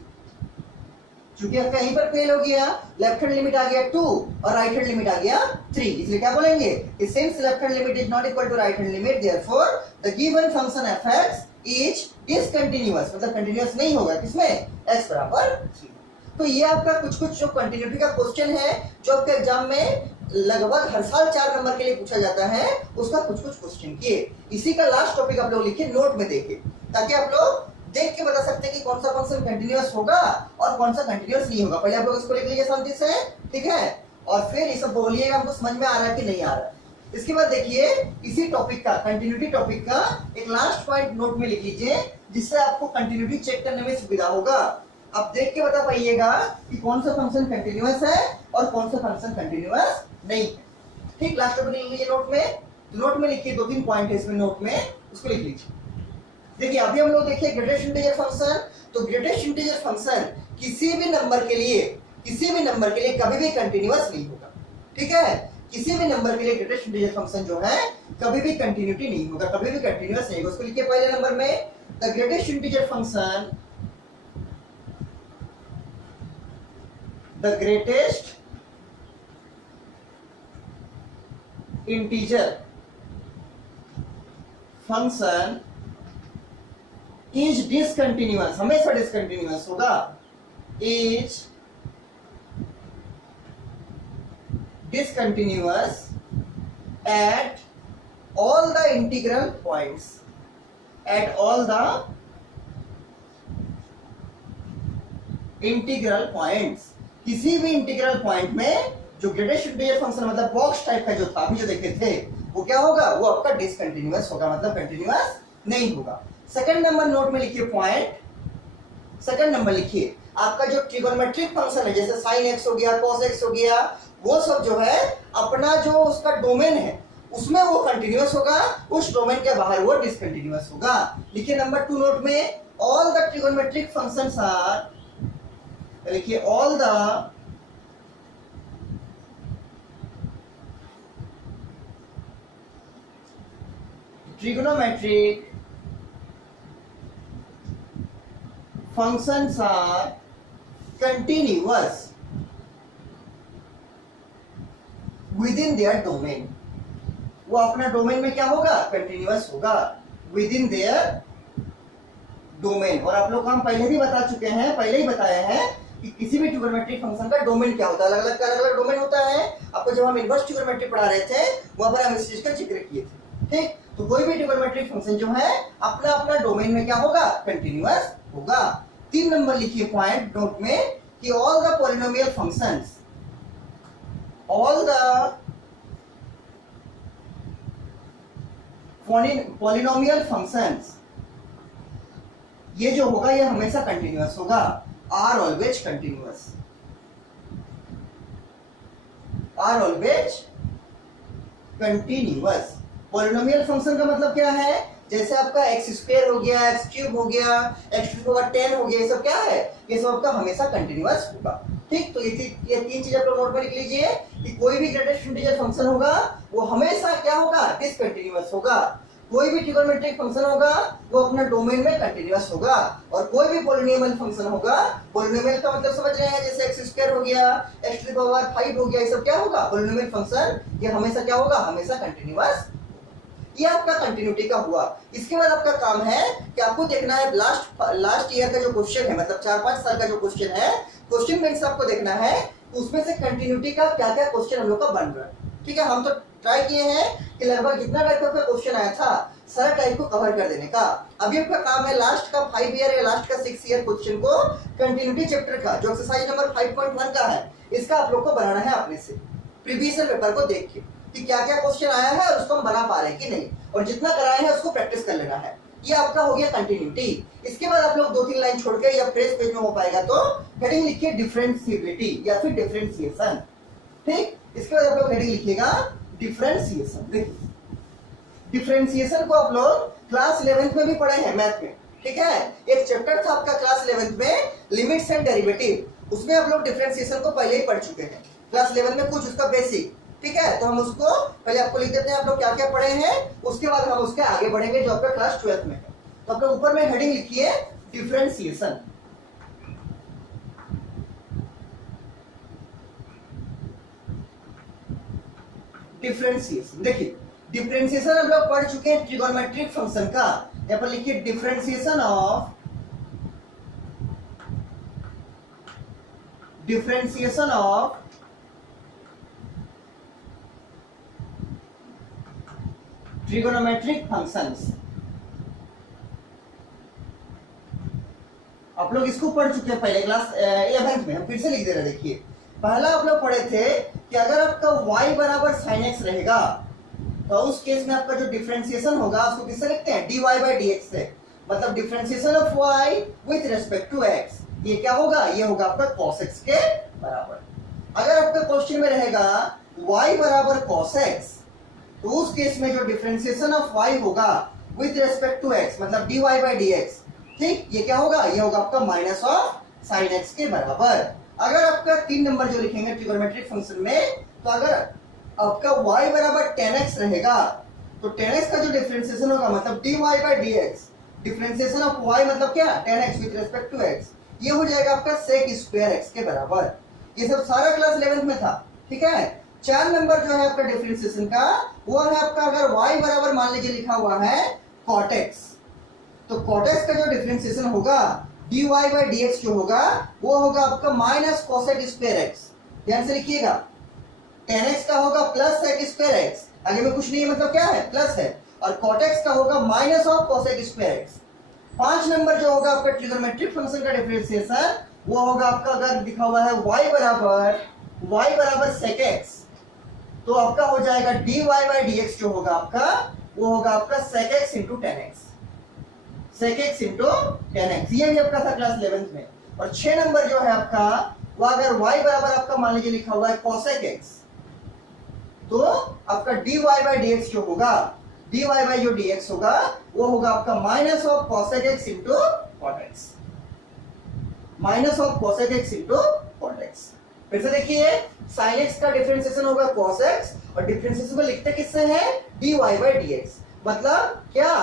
चूंकि आपका यहीं पर फेल हो गया, लेफ्ट हैंड लिमिट आ गया 2 और राइट हैंड लिमिट आ गया 3, इसलिए क्या बोलेंगे, since left hand limit is not equal to right hand limit, therefore the given function fx is discontinuous, मतलब कंटीन्यूअस नहीं होगा, किसमें x बराबर 3। तो ये आपका कुछ जो कंटिन्यूटी का क्वेश्चन है जो आपके एग्जाम में लगभग हर साल 4 नंबर के लिए पूछा जाता है, उसका कुछ कुछ क्वेश्चन किए। इसी का लास्ट टॉपिक आप लोग लिखिए, नोट में देखिए, ताकि आप लोग देख के बता सकते हैं कि कौन सा फंक्शन कंटिन्यूअस होगा और कौन सा कंटिन्यूअस नहीं होगा। पहले आप लोग इसको लिख लीजिए शांति से, ठीक है, और फिर ये सब बोलिएगा हमको समझ में आ रहा है कि नहीं आ रहा है। इसके बाद देखिए इसी टॉपिक का, कंटिन्यूटी टॉपिक का एक लास्ट पॉइंट नोट में लिख लीजिए, जिससे आपको कंटिन्यूटी चेक करने में सुविधा होगा। आप देख के बता पाइएगा कि कौन सा फंक्शन कंटिन्यूअस है और कौन सा फंक्शन कंटिन्यूअस नहीं है। ठीक, लास्ट टॉपिक लिख लीजिए नोट में। तो नोट में लिखिए, 2-3 पॉइंट है इसमें नोट में, उसको लिख लीजिए। देखिए अभी हम लोग देखिए ग्रेटेस्ट इंटीजर फंक्शन। तो ग्रेटेस्ट इंटीजर फंक्शन किसी भी नंबर के लिए कभी भी कंटिन्यूअस नहीं होगा, ठीक है। किसी भी नंबर के लिए ग्रेटेस्ट इंटीजर फंक्शन जो है कभी भी कंटिन्यूटी नहीं होगा, कभी भी कंटिन्यूअस नहीं होगा। उसको लिखिए पहले नंबर में, the greatest integer function, the greatest integer function is discontinuous, हमेशा डिसकंटिन्यूअस होगा, is discontinuous at all the integral points, at all the integral points। किसी भी इंटीग्रल पॉइंट में जो ग्रेटेस्ट इंटीजर फंक्शन मतलब बॉक्स टाइप का जो था अभी जो देखे थे, वो क्या होगा, वो आपका डिसकंटिन्यूअस होगा, मतलब कंटिन्यूअस नहीं होगा। सेकंड नंबर नोट में लिखिए पॉइंट, सेकंड नंबर लिखिए आपका जो ट्रिगोनोमेट्रिक फंक्शन है, जैसे sin x हो गया, cos x हो गया, वो सब जो है अपना जो उसका डोमेन है उसमें वो कंटिन्यूअस होगा, उस डोमेन के बाहर वो डिसकंटिन्यूअस होगा। लिखिए नंबर 2 नोट में, all the trigonometric functions are, लिखिए all the trigonometric functions are continuous within their domain. वो अपना डोमेन में क्या होगा, कंटिन्यूअस होगा, विद इन देयर डोमेन। और आप लोग को हम पहले भी बता चुके हैं, पहले ही बताया है कि किसी भी ट्रिगोनोमेट्रिक फंक्शन का डोमेन क्या होता है, अलग अलग डोमेन होता है। आपको जब हम इनवर्स ट्रिगोनोमेट्री पढ़ा रहे थे वहां पर हम इस चीज का जिक्र किए थे, ठीक। तो कोई भी ट्रिगोनोमेट्रिक फंक्शन जो है अपना अपना डोमेन में क्या होगा, कंटिन्यूअस होगा। 3 नंबर लिखिए पॉइंट नोट में कि all the polynomial functions, all the polynomial functions, ये जो होगा ये हमेशा कंटिन्यूअस होगा, are always continuous, are always continuous। Polynomial function का मतलब क्या है, जैसे आपका एक्स स्क्वायर हो गया, एक्स क्यूब हो गया, एक्स टू पावर 10 हो गया, ये सब क्या है, ये सब आपका हमेशा कंटिन्यूअस होगा, ठीक। तो ये 3 चीज आप लोग नोट में लिख लीजिए कि कोई भी ग्रेटेस्ट इंटीजर फंक्शन होगा वो हमेशा क्या होगा, डिसकंटिन्यूअस होगा। कोई भी ट्रिगोनोमेट्रिक फंक्शन होगा वो अपना डोमेन में कंटिन्यूअस होगा। और कोई भी पॉलिनोमियल फंक्शन होगा, पॉलिनोमियल का मतलब समझ रहे हैं, जैसे एक्स स्क्वायर हो गया, एक्स टू पावर 5 हो गया, ये सब क्या होगा, पॉलिनोमियल फंक्शन, ये हमेशा क्या होगा, हमेशा कंटिन्यूअस। ये आपका कंटिन्यूटी का हुआ। इसके बाद आपका काम है कि आपको देखना है लास्ट ईयर का जो क्वेश्चन है, मतलब 4-5 साल का जो क्वेश्चन है, क्वेश्चन बैंक से आपको देखना है उसमें से कंटिन्यूटी का क्या क्या क्वेश्चन हम लोग का बन रहा है, ठीक है। हम तो ट्राई किए हैं कि लगभग जितना टाइप का क्वेश्चन आया था सारा टाइप को कवर कर देने का। अभी आपका काम है लास्ट का 5 ईयर या लास्ट का 6 ईयर क्वेश्चन को, कंटिन्यूटी चैप्टर का जो एक्सरसाइज नंबर 5.1 का है, इसका आप लोग को बनाना है अपने से, प्रीवियस पेपर को देख के कि क्या क्या क्वेश्चन आया है और उसको हम बना पा रहे हैं कि नहीं, और जितना कराए हैं उसको प्रैक्टिस कर लेना है। ये आपका हो गया कंटिन्यूटी। इसके बाद आप लोग 2-3 लाइन छोड़ के या फ्रेश पेज में हो पाएगा तो हेडिंग लिखिए डिफरेंशिएबिलिटी या फिर डिफरेंशिएशन, ठीक। इसके बाद आप लोग हेडिंग लिखिएगा डिफरेंशिएशन। देखिए डिफरेंशिएशन को आप लोग क्लास 11th में भी पढ़े हैं मैथ में, ठीक है। एक चैप्टर था आपका क्लास 11th में, लिमिट्स एंड डेरिवेटिव, उसमें आप लोग डिफरेंशिएशन को पहले ही पढ़ चुके हैं क्लास 11 में, कुछ उसका बेसिक, ठीक है। तो हम उसको पहले आपको लिख देते हैं, आप लोग क्या क्या पढ़े हैं, उसके बाद हम उसके आगे बढ़ेंगे जो आपका क्लास 12th में है। तो आप लोग ऊपर में हेडिंग लिखिए डिफरेंशिएशन। डिफरेंशिएशन देखिए, डिफरेंशिएशन हम लोग पढ़ चुके हैं ट्रिगोनोमेट्रिक फंक्शन का। यहां पर लिखिए डिफरेंशिएशन ऑफ ट्रिगोनोमेट्रिक फंक्शंस। आप लोग इसको पढ़ चुके हैं पहले क्लास 11th में, हम फिर से लिख दे रहे हैं। देखिए पहला आप लोग पढ़े थे कि अगर आपका y बराबर sin x रहेगा तो उस केस में आपका जो डिफरेंशिएशन होगा उसको किससे लिखते हैं, dy by dx से। मतलब differentiation of y with respect to x, ये क्या होगा, ये होगा आपका cos x के बराबर। अगर आपका क्वेश्चन में रहेगा y बराबर cos x, तो उस केस में जो डिफरेंशिएशन ऑफ y होगा विथ रेस्पेक्ट टू x, मतलब dy by dx, ठीक, ये क्या होगा, ये होगा आपका माइनस ऑफ sin x के बराबर। अगर आपका 3 नंबर जो लिखेंगे ट्रिगोनोमेट्रिक फंक्शन में, तो अगर आपका y बराबर tan x रहेगा तो tan x का जो डिफरेंशिएशन होगा मतलब dy by dx, differentiation of y मतलब क्या, tan x with respect to x, ये हो जाएगा आपका sec स्क्वायर x के बराबर। ये सब सारा क्लास 11th में था, ठीक है। 4 नंबर जो है आपका डिफरेंशिएशन का, वो है आपका अगर y बराबर मान लीजिए लिखा हुआ है cot x, तो cot x का जो डिफरेंशिएशन होगा dy by dx जो होगा वो होगा आपका माइनस cosec स्क्वायर x। ध्यान से लिखिएगा, tan x का होगा प्लस sec स्क्वायर x, आगे में कुछ नहीं है मतलब क्या है, प्लस है, और cot x का होगा minus of cosec square x। 5 number जो होगा आपका ट्रिगोनोमेट्रिक फंक्शन का डिफरेंशिएशन, वो होगा आपका अगर लिखा हुआ है y बराबर sec x, तो आपका हो जाएगा dy by dx जो होगा आपका, वो होगा आपका sec x into tan x, sec x into tan x, ये भी आपका था क्लास 11th में। और 6 नंबर जो है आपका, वो अगर y बराबर आपका मान लीजिए लिखा हुआ है cosec x, तो आपका dy by dx जो होगा, dy by जो dx होगा वो होगा आपका minus of cosec x into cot x, minus of cosec x into cot x। फिर से देखिए, sin x का डिफरेंशिएशन होगा cos x, और डिफरेंशिएशन को लिखते किससे हैं, dy by dx, मतलब क्या,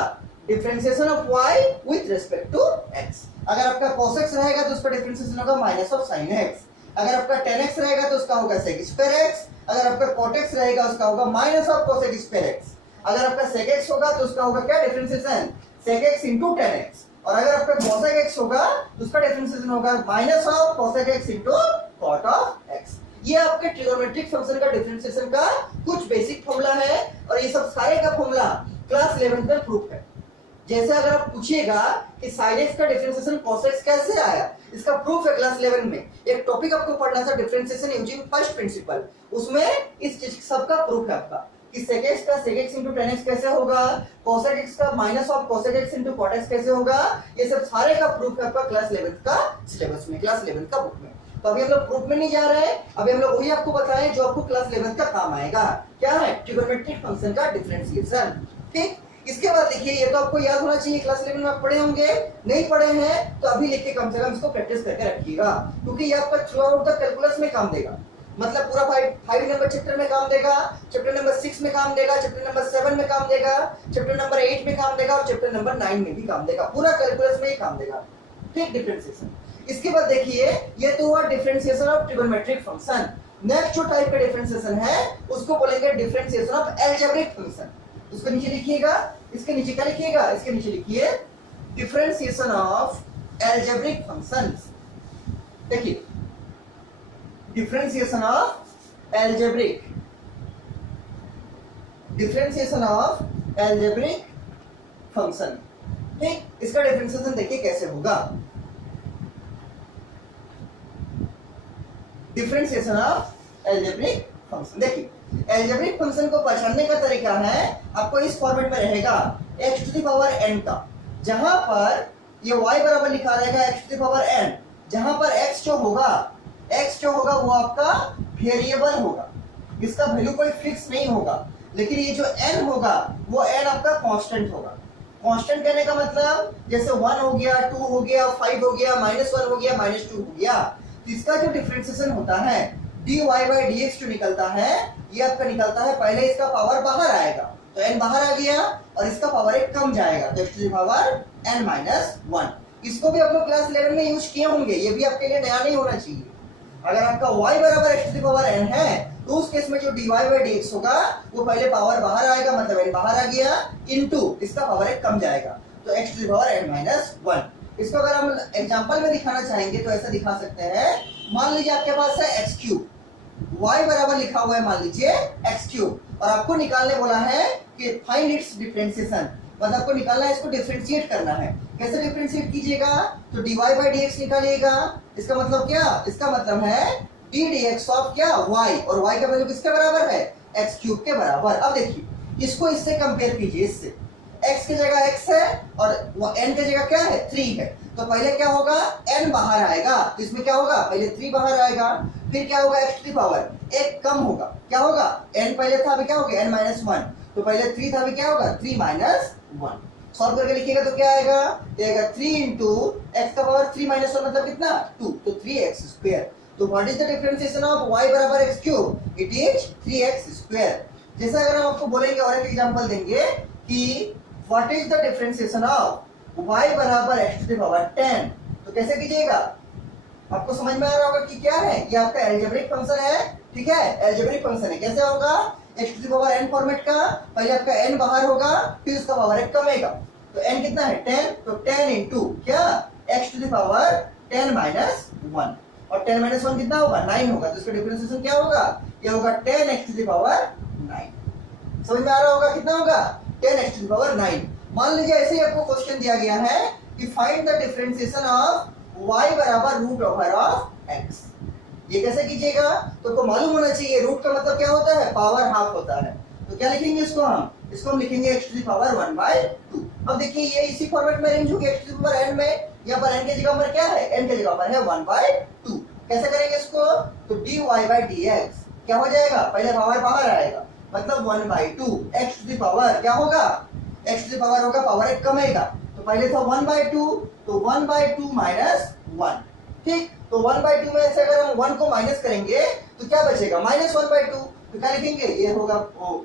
differentiation of y with respect to x। अगर आपका cos x रहेगा तो उसका डिफरेंशिएशन होगा माइनस ऑफ sin x, अगर आपका tan x रहेगा तो उसका होगा sec स्क्वायर x, अगर आपका cot x रहेगा उसका होगा minus of cosec square x, अगर आपका sec x होगा तो उसका होगा क्या differentiation, sec x into tan x, और अगर आपका cosec x होगा तो उसका डिफरेंशिएशन होगा minus of cosec x into cot of x। ये आपके ट्रिगोनोमेट्रिक फंक्शन का डिफरेंशिएशन का कुछ बेसिक फॉर्मूला है, और ये सब सारे का फॉर्मूला क्लास 11th में प्रूफ है। जैसे अगर आप पूछिएगा कि sin x का डिफरेंशिएशन cos x कैसे आया, इसका प्रूफ है क्लास 11 में। एक टॉपिक आपको पढ़ना था डिफरेंशिएशन यूजिंग फर्स्ट प्रिंसिपल, उसमें इस चीज सबका प्रूफ है आपका कि sec x का sec x into tan x कैसे होगा, cosec x का minus of cosec x into cot x कैसे होगा, ये सब सारे का प्रूफ है आपका क्लास 11th का सिलेबस में, क्लास 11th का बुक में। तो अभी हम लोग प्रूफ में नहीं जा रहे हैं, अभी हम लोग वही आपको बताएं जो आपको क्लास 11th का काम आएगा, क्या है, ट्रिगोनोमेट्रिक फंक्शन का डिफरेंशिएशन। ठीक, इसके बाद देखिए, ये तो आपको याद होना चाहिए, क्लास 11 में आप पढ़े होंगे, नहीं पढ़े हैं तो अभी लिख के कम से कम इसको प्रैक्टिस करके रखिएगा, क्योंकि ये आपका थ्रू आउट द कैलकुलस में काम देगा। मतलब पूरा 5 नंबर चैप्टर में काम देगा, चैप्टर नंबर 6 में काम देगा, चैप्टर नंबर 7 में काम देगा, चैप्टर नंबर 8 में काम देगा, और चैप्टर नंबर 9 में भी काम देगा, पूरा कैलकुलस में ही काम देगा। ठीक, डिफरेंशिएशन। इसके बाद देखिए, ये तो हुआ differentiation of trigonometric function. Next जो टाइप का डिफरेंशिएशन है उसको बोलेंगे डिफरेंशिएशन ऑफ अलजेब्रिक फंक्शन। उसको नीचे लिखिएगा, इसके नीचे क्या लिखिएगा, इसके नीचे लिखिए डिफरेंशिएशन ऑफ अलजेब्रिक फंक्शंस। देखिए, differentiation of algebraic, differentiation of algebraic function. ठीक, इसका डिफरेंशिएशन देखिए कैसे होगा, डिफरेंशिएशन ऑफ अलजेब्रिक फंक्शन। देखिए, अलजेब्रिक फंक्शन को पहचानने का तरीका है, आपको इस फॉर्मेट में रहेगा x to the power n का, जहां पर ये y बराबर लिखा रहेगा x to the power n, जहां पर x जो होगा वो आपका वेरिएबल होगा, इसका वैल्यू कोई फिक्स नहीं होगा, लेकिन ये जो n होगा वो n आपका कांस्टेंट होगा। कांस्टेंट कहने का मतलब जैसे 1 हो गया, 2 हो गया, 5 हो गया, -1 हो गया, -2 हो गया, तो इसका जो डिफरेंशिएशन होता है dy by dx जो निकलता है, ये आपका निकलता है, पहले इसका पावर बाहर आएगा तो n बाहर आ गया, और इसका पावर 1 कम जाएगा तो x to the power n-1। इसको भी आप लोग क्लास 11 में यूज किए होंगे, ये भी आपके लिए नया नहीं होना चाहिए। अगर आपका y बराबर x to the power n है तो उस केस में जो dy by dx होगा वो पहले पावर बाहर आएगा, मतलब n बाहर आ गया, इनटू इसका पावर 1 कम जाएगा तो x to the power n-1। इसको अगर हम एग्जांपल में दिखाना चाहेंगे तो ऐसा दिखा सकते हैं, मान लीजिए आपके पास है x3, y बराबर लिखा हुआ है मान लीजिए x3, और आपको निकालने बोला है कि फाइंड इट्स डिफरेंशिएशन, मतलब आपको निकालना है, इसको डिफरेंशिएट करना है। कैसे डिफरेंशिएट कीजिएगा, तो dy बाई dx निकालिएगा। इसका मतलब क्या, इसका मतलब है d dx ऑफ क्या y, और y का वैल्यू किसके बराबर है, x क्यूब के बराबर। अब देखिए इसको इससे कंपेयर कीजिए, इससे x की जगह x है और n की जगह क्या है 3 है, तो पहले क्या होगा n बाहर आएगा, तो इसमें क्या होगा पहले 3 बाहर आएगा, फिर क्या होगा x की पावर एक कम होगा, क्या होगा n पहले था, अभी क्या हो गया n माइनस 1, तो पहले 3 था, अभी क्या होगा 3 माइनस 1। सॉल्व करके लिखिएगा तो क्या आएगा, ये आएगा 3 इंटू एक्स का पावर 3 माइनस 1 मतलब कितना 2, तो 3x स्क्वायर। तो what is the differentiation of y बराबर x cube, it is 3x square. जैसा अगर हम आपको बोलेंगे और एक एग्जांपल देंगे कि what is the differentiation of y बराबर x टू द पावर 10, तो कैसे कीजिएगा, आपको समझ में आ रहा होगा कि क्या है, ये आपका एल्जेब्रिक फंक्शन है, ठीक है, एल्जेब्रिक फंक्शन है। कैसे होगा, x to the power n format का, पहले आपका n बाहर होगा, फिर उसका पावर एक कमेगा, तो n कितना है 10, तो 10 इंटू क्या x to the power 10 minus 1, और 10 माइनस 1 कितना होगा 9 होगा, तो इसका डिफरेंशिएशन क्या होगा, ये होगा 10x टू द पावर 9। समझ में आ रहा होगा कितना होगा 10x टू द पावर 9। मान लीजिए ऐसे ही आपको क्वेश्चन दिया गया है कि find the differentiation of y बराबर रूट ओवर ऑफ x, ये कैसे कीजिएगा, तो आपको मालूम होना चाहिए रूट का मतलब क्या होता है, पावर हाफ होता है, तो क्या लिखेंगे इसको हम लिखेंगे x टू द पावर 1/2। अब देखिए ये इसी फॉर्मेट में अरेंज हो गया, x to the power n में, यहाँ पर n की जगह पर क्या है, n की जगह पर है 1/2। कैसे करेंगे इसको, तो dy बाई dx क्या हो जाएगा, पहले पावर बाहर आएगा, मतलब 1/2, x टू द पावर क्या होगा, x टू द पावर होगा, पावर एक कमेगा, तो पहले था 1/2, तो 1/2 माइनस 1, ठीक, तो 1/2 में से अगर हम 1 को माइनस करेंगे तो क्या बचेगा -1/2, तो क्या लिखेंगे, ये होगा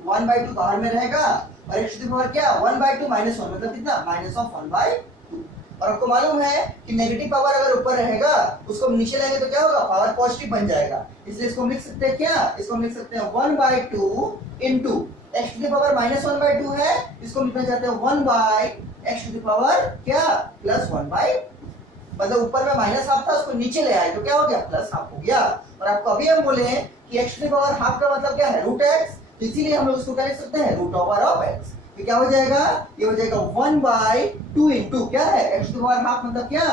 1/2 बाहर में रहेगा, और x टू द पावर क्या 1/2 माइनस 1 मतलब कितना -1/2। और आपको मालूम है कि नेगेटिव पावर अगर ऊपर रहेगा उसको हम नीचे लाएंगे तो क्या होगा, पावर पॉजिटिव बन जाएगा, इसलिए इसको हम लिख सकते हैं क्या, इसको हम लिख सकते हैं 1/2 into x to the power -1/2 है, इसको हम लिखना चाहते हैं 1/x टू द पावर क्या +1/2, मतलब ऊपर में माइनस हाफ था उसको नीचे ले आए तो क्या हो गया प्लस हाफ हो गया। और आपको अभी हम बोले कि x to the power half का मतलब क्या है √x, तो इसीलिए हम लोग इसको क्या लिख सकते हैं रूट ओवर ऑफ x, तो क्या हो जाएगा, ये हो जाएगा 1/2 इंटू क्या है x to the power half मतलब क्या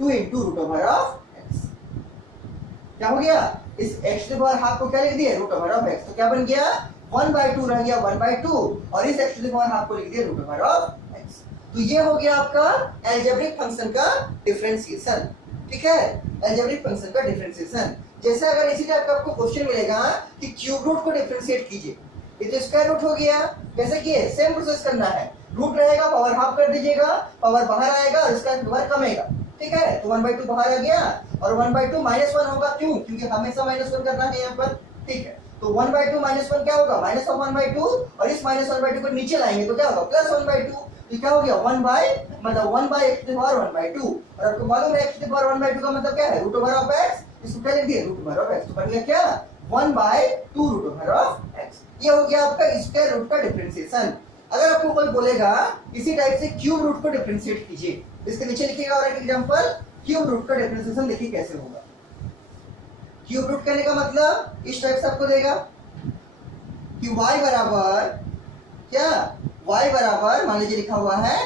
2 into root over of x, क्या हो गया, इस x to the power half को क्या लिख दिया रूट ओवर ऑफ x, तो क्या बन गया 1/2 रह गया 1/2, और इस x to the power half को लिख दिया रूट ओवर ऑफ x। तो ये हो गया आपका एल्जेब्रिक फंक्शन का डिफरेंशिएशन, ठीक है, एल्जेब्रिक फंक्शन का डिफरेंशिएशन। जैसे अगर इसी टाइप का आपको क्वेश्चन मिलेगा कि क्यूब रूट को डिफरेंशिएट कीजिए, ये तो स्क्वायर रूट हो गया, कैसे किए, सेम प्रोसेस करना है, रूट रहेगा पावर हाफ कर दीजिएगा, पावर बाहर आएगा और इसका पावर कमेगा, ठीक है, तो 1/2 बाहर आ गया और 1/2 -1 होगा, क्यों, क्योंकि हमेशा -1 करना है यहाँ पर, ठीक है, तो 1/2 -1 क्या होगा -1/2, और इस -1/2 को नीचे लाएंगे तो क्या होगा +1/2, तो क्या हो गया 1 मतलब 1/x टू द पावर 1/2, और आपको मालूम है x टू द पावर 1/2 का मतलब क्या है रूट ओवर ऑफ x, इसको क्या लिख दिया रूट ओवर ऑफ x, तो बन गया क्या 1/2 रूट ओवर ऑफ x। ये हो गया आपका स्क्वायर रूट का डिफरेंशिएशन। अगर आपको कोई बोलेगा इसी टाइप से क्यूब रूट को डिफरेंशिएट कीजिए, इसके नीचे लिखिएगा और एक एग्जांपल, क्यूब रूट का डिफरेंशिएशन देखिए कैसे होगा। क्यूब रूट करने का मतलब इस टाइप से आपको देगा कि y बराबर क्या, y बराबर मान लीजिए लिखा हुआ है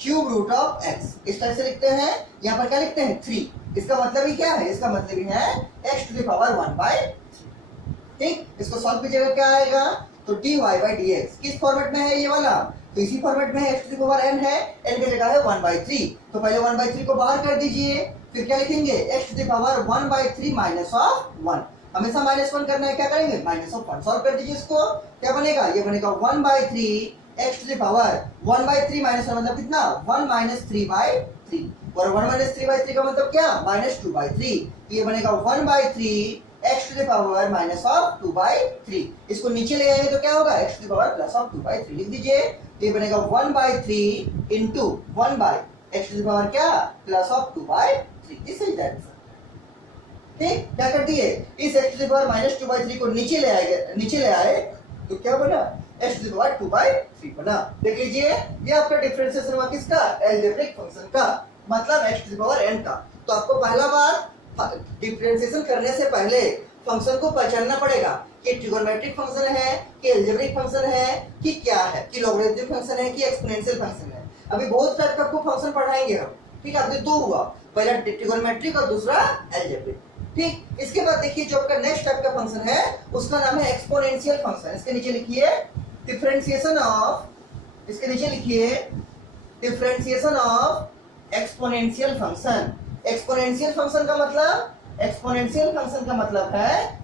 क्यूब रूट ऑफ x, इस टाइप से लिखते हैं, यहाँ पर क्या लिखते हैं 3, इसका मतलब ही क्या है, इसका मतलब ही है x टू द पावर 1/3, ठीक, इसको सॉल्व कीजिएगा क्या आएगा, तो dy बाई dx किस फॉर्मेट में है ये वाला, तो इसी फॉर्मेट में है, x to the power n है, n की जगह है 1/3, तो पहले 1/3 को बाहर कर दीजिए, फिर क्या लिखेंगे x to the power 1/3 minus of 1, हमेशा -1 करना है, क्या करेंगे -1, सॉल्व कर दीजिए इसको, क्या बनेगा, ये बनेगा 1/3 x to the power 1/3 minus 1 मतलब कितना 1 - 3/3, और 1 - 3/3 का मतलब क्या -2/3, तो ये बनेगा 1/3 x to the power minus of 2/3, इसको नीचे ले आएंगे तो क्या होगा x to the power plus of 2/3 लिख दीजिए, तो ये बनेगा 1/3 into 1/x to the power क्या plus of 2/3, this is the answer, ठीक, क्या कर दिए, इस x टू द पावर -2/3 को नीचे ले आए तो क्या बना x टू द पावर 2/3 बना। देख लीजिए ये आपका डिफरेंशिएशन हुआ किसका, एल्जेब्रिक फंक्शन का, मतलब x to the power n का। तो आपको पहला बार डिफरेंशिएशन करने से पहले फंक्शन को पहचानना पड़ेगा कि ट्रिगोनोमेट्रिक फंक्शन है कि अलजेब्रिक फंक्शन है कि क्या है, कि लॉगरिथमिक फंक्शन है कि एक्सपोनेंशियल फंक्शन है। अभी बहुत टाइप का आपको फंक्शन पढ़ाएंगे हम, ठीक है। अभी दो हुआ, पहला ट्रिगोनोमेट्रिक और दूसरा अलजेब्रिक, ठीक। इसके बाद देखिए जो आपका नेक्स्ट टाइप का फंक्शन है उसका नाम है एक्सपोनेंशियल फंक्शन। इसके नीचे लिखिए डिफरेंशिएशन ऑफ, इसके नीचे लिखिए differentiation of exponential function. Exponential function का मतलब, एक्सपोनेंशियल फंक्शन का मतलब है,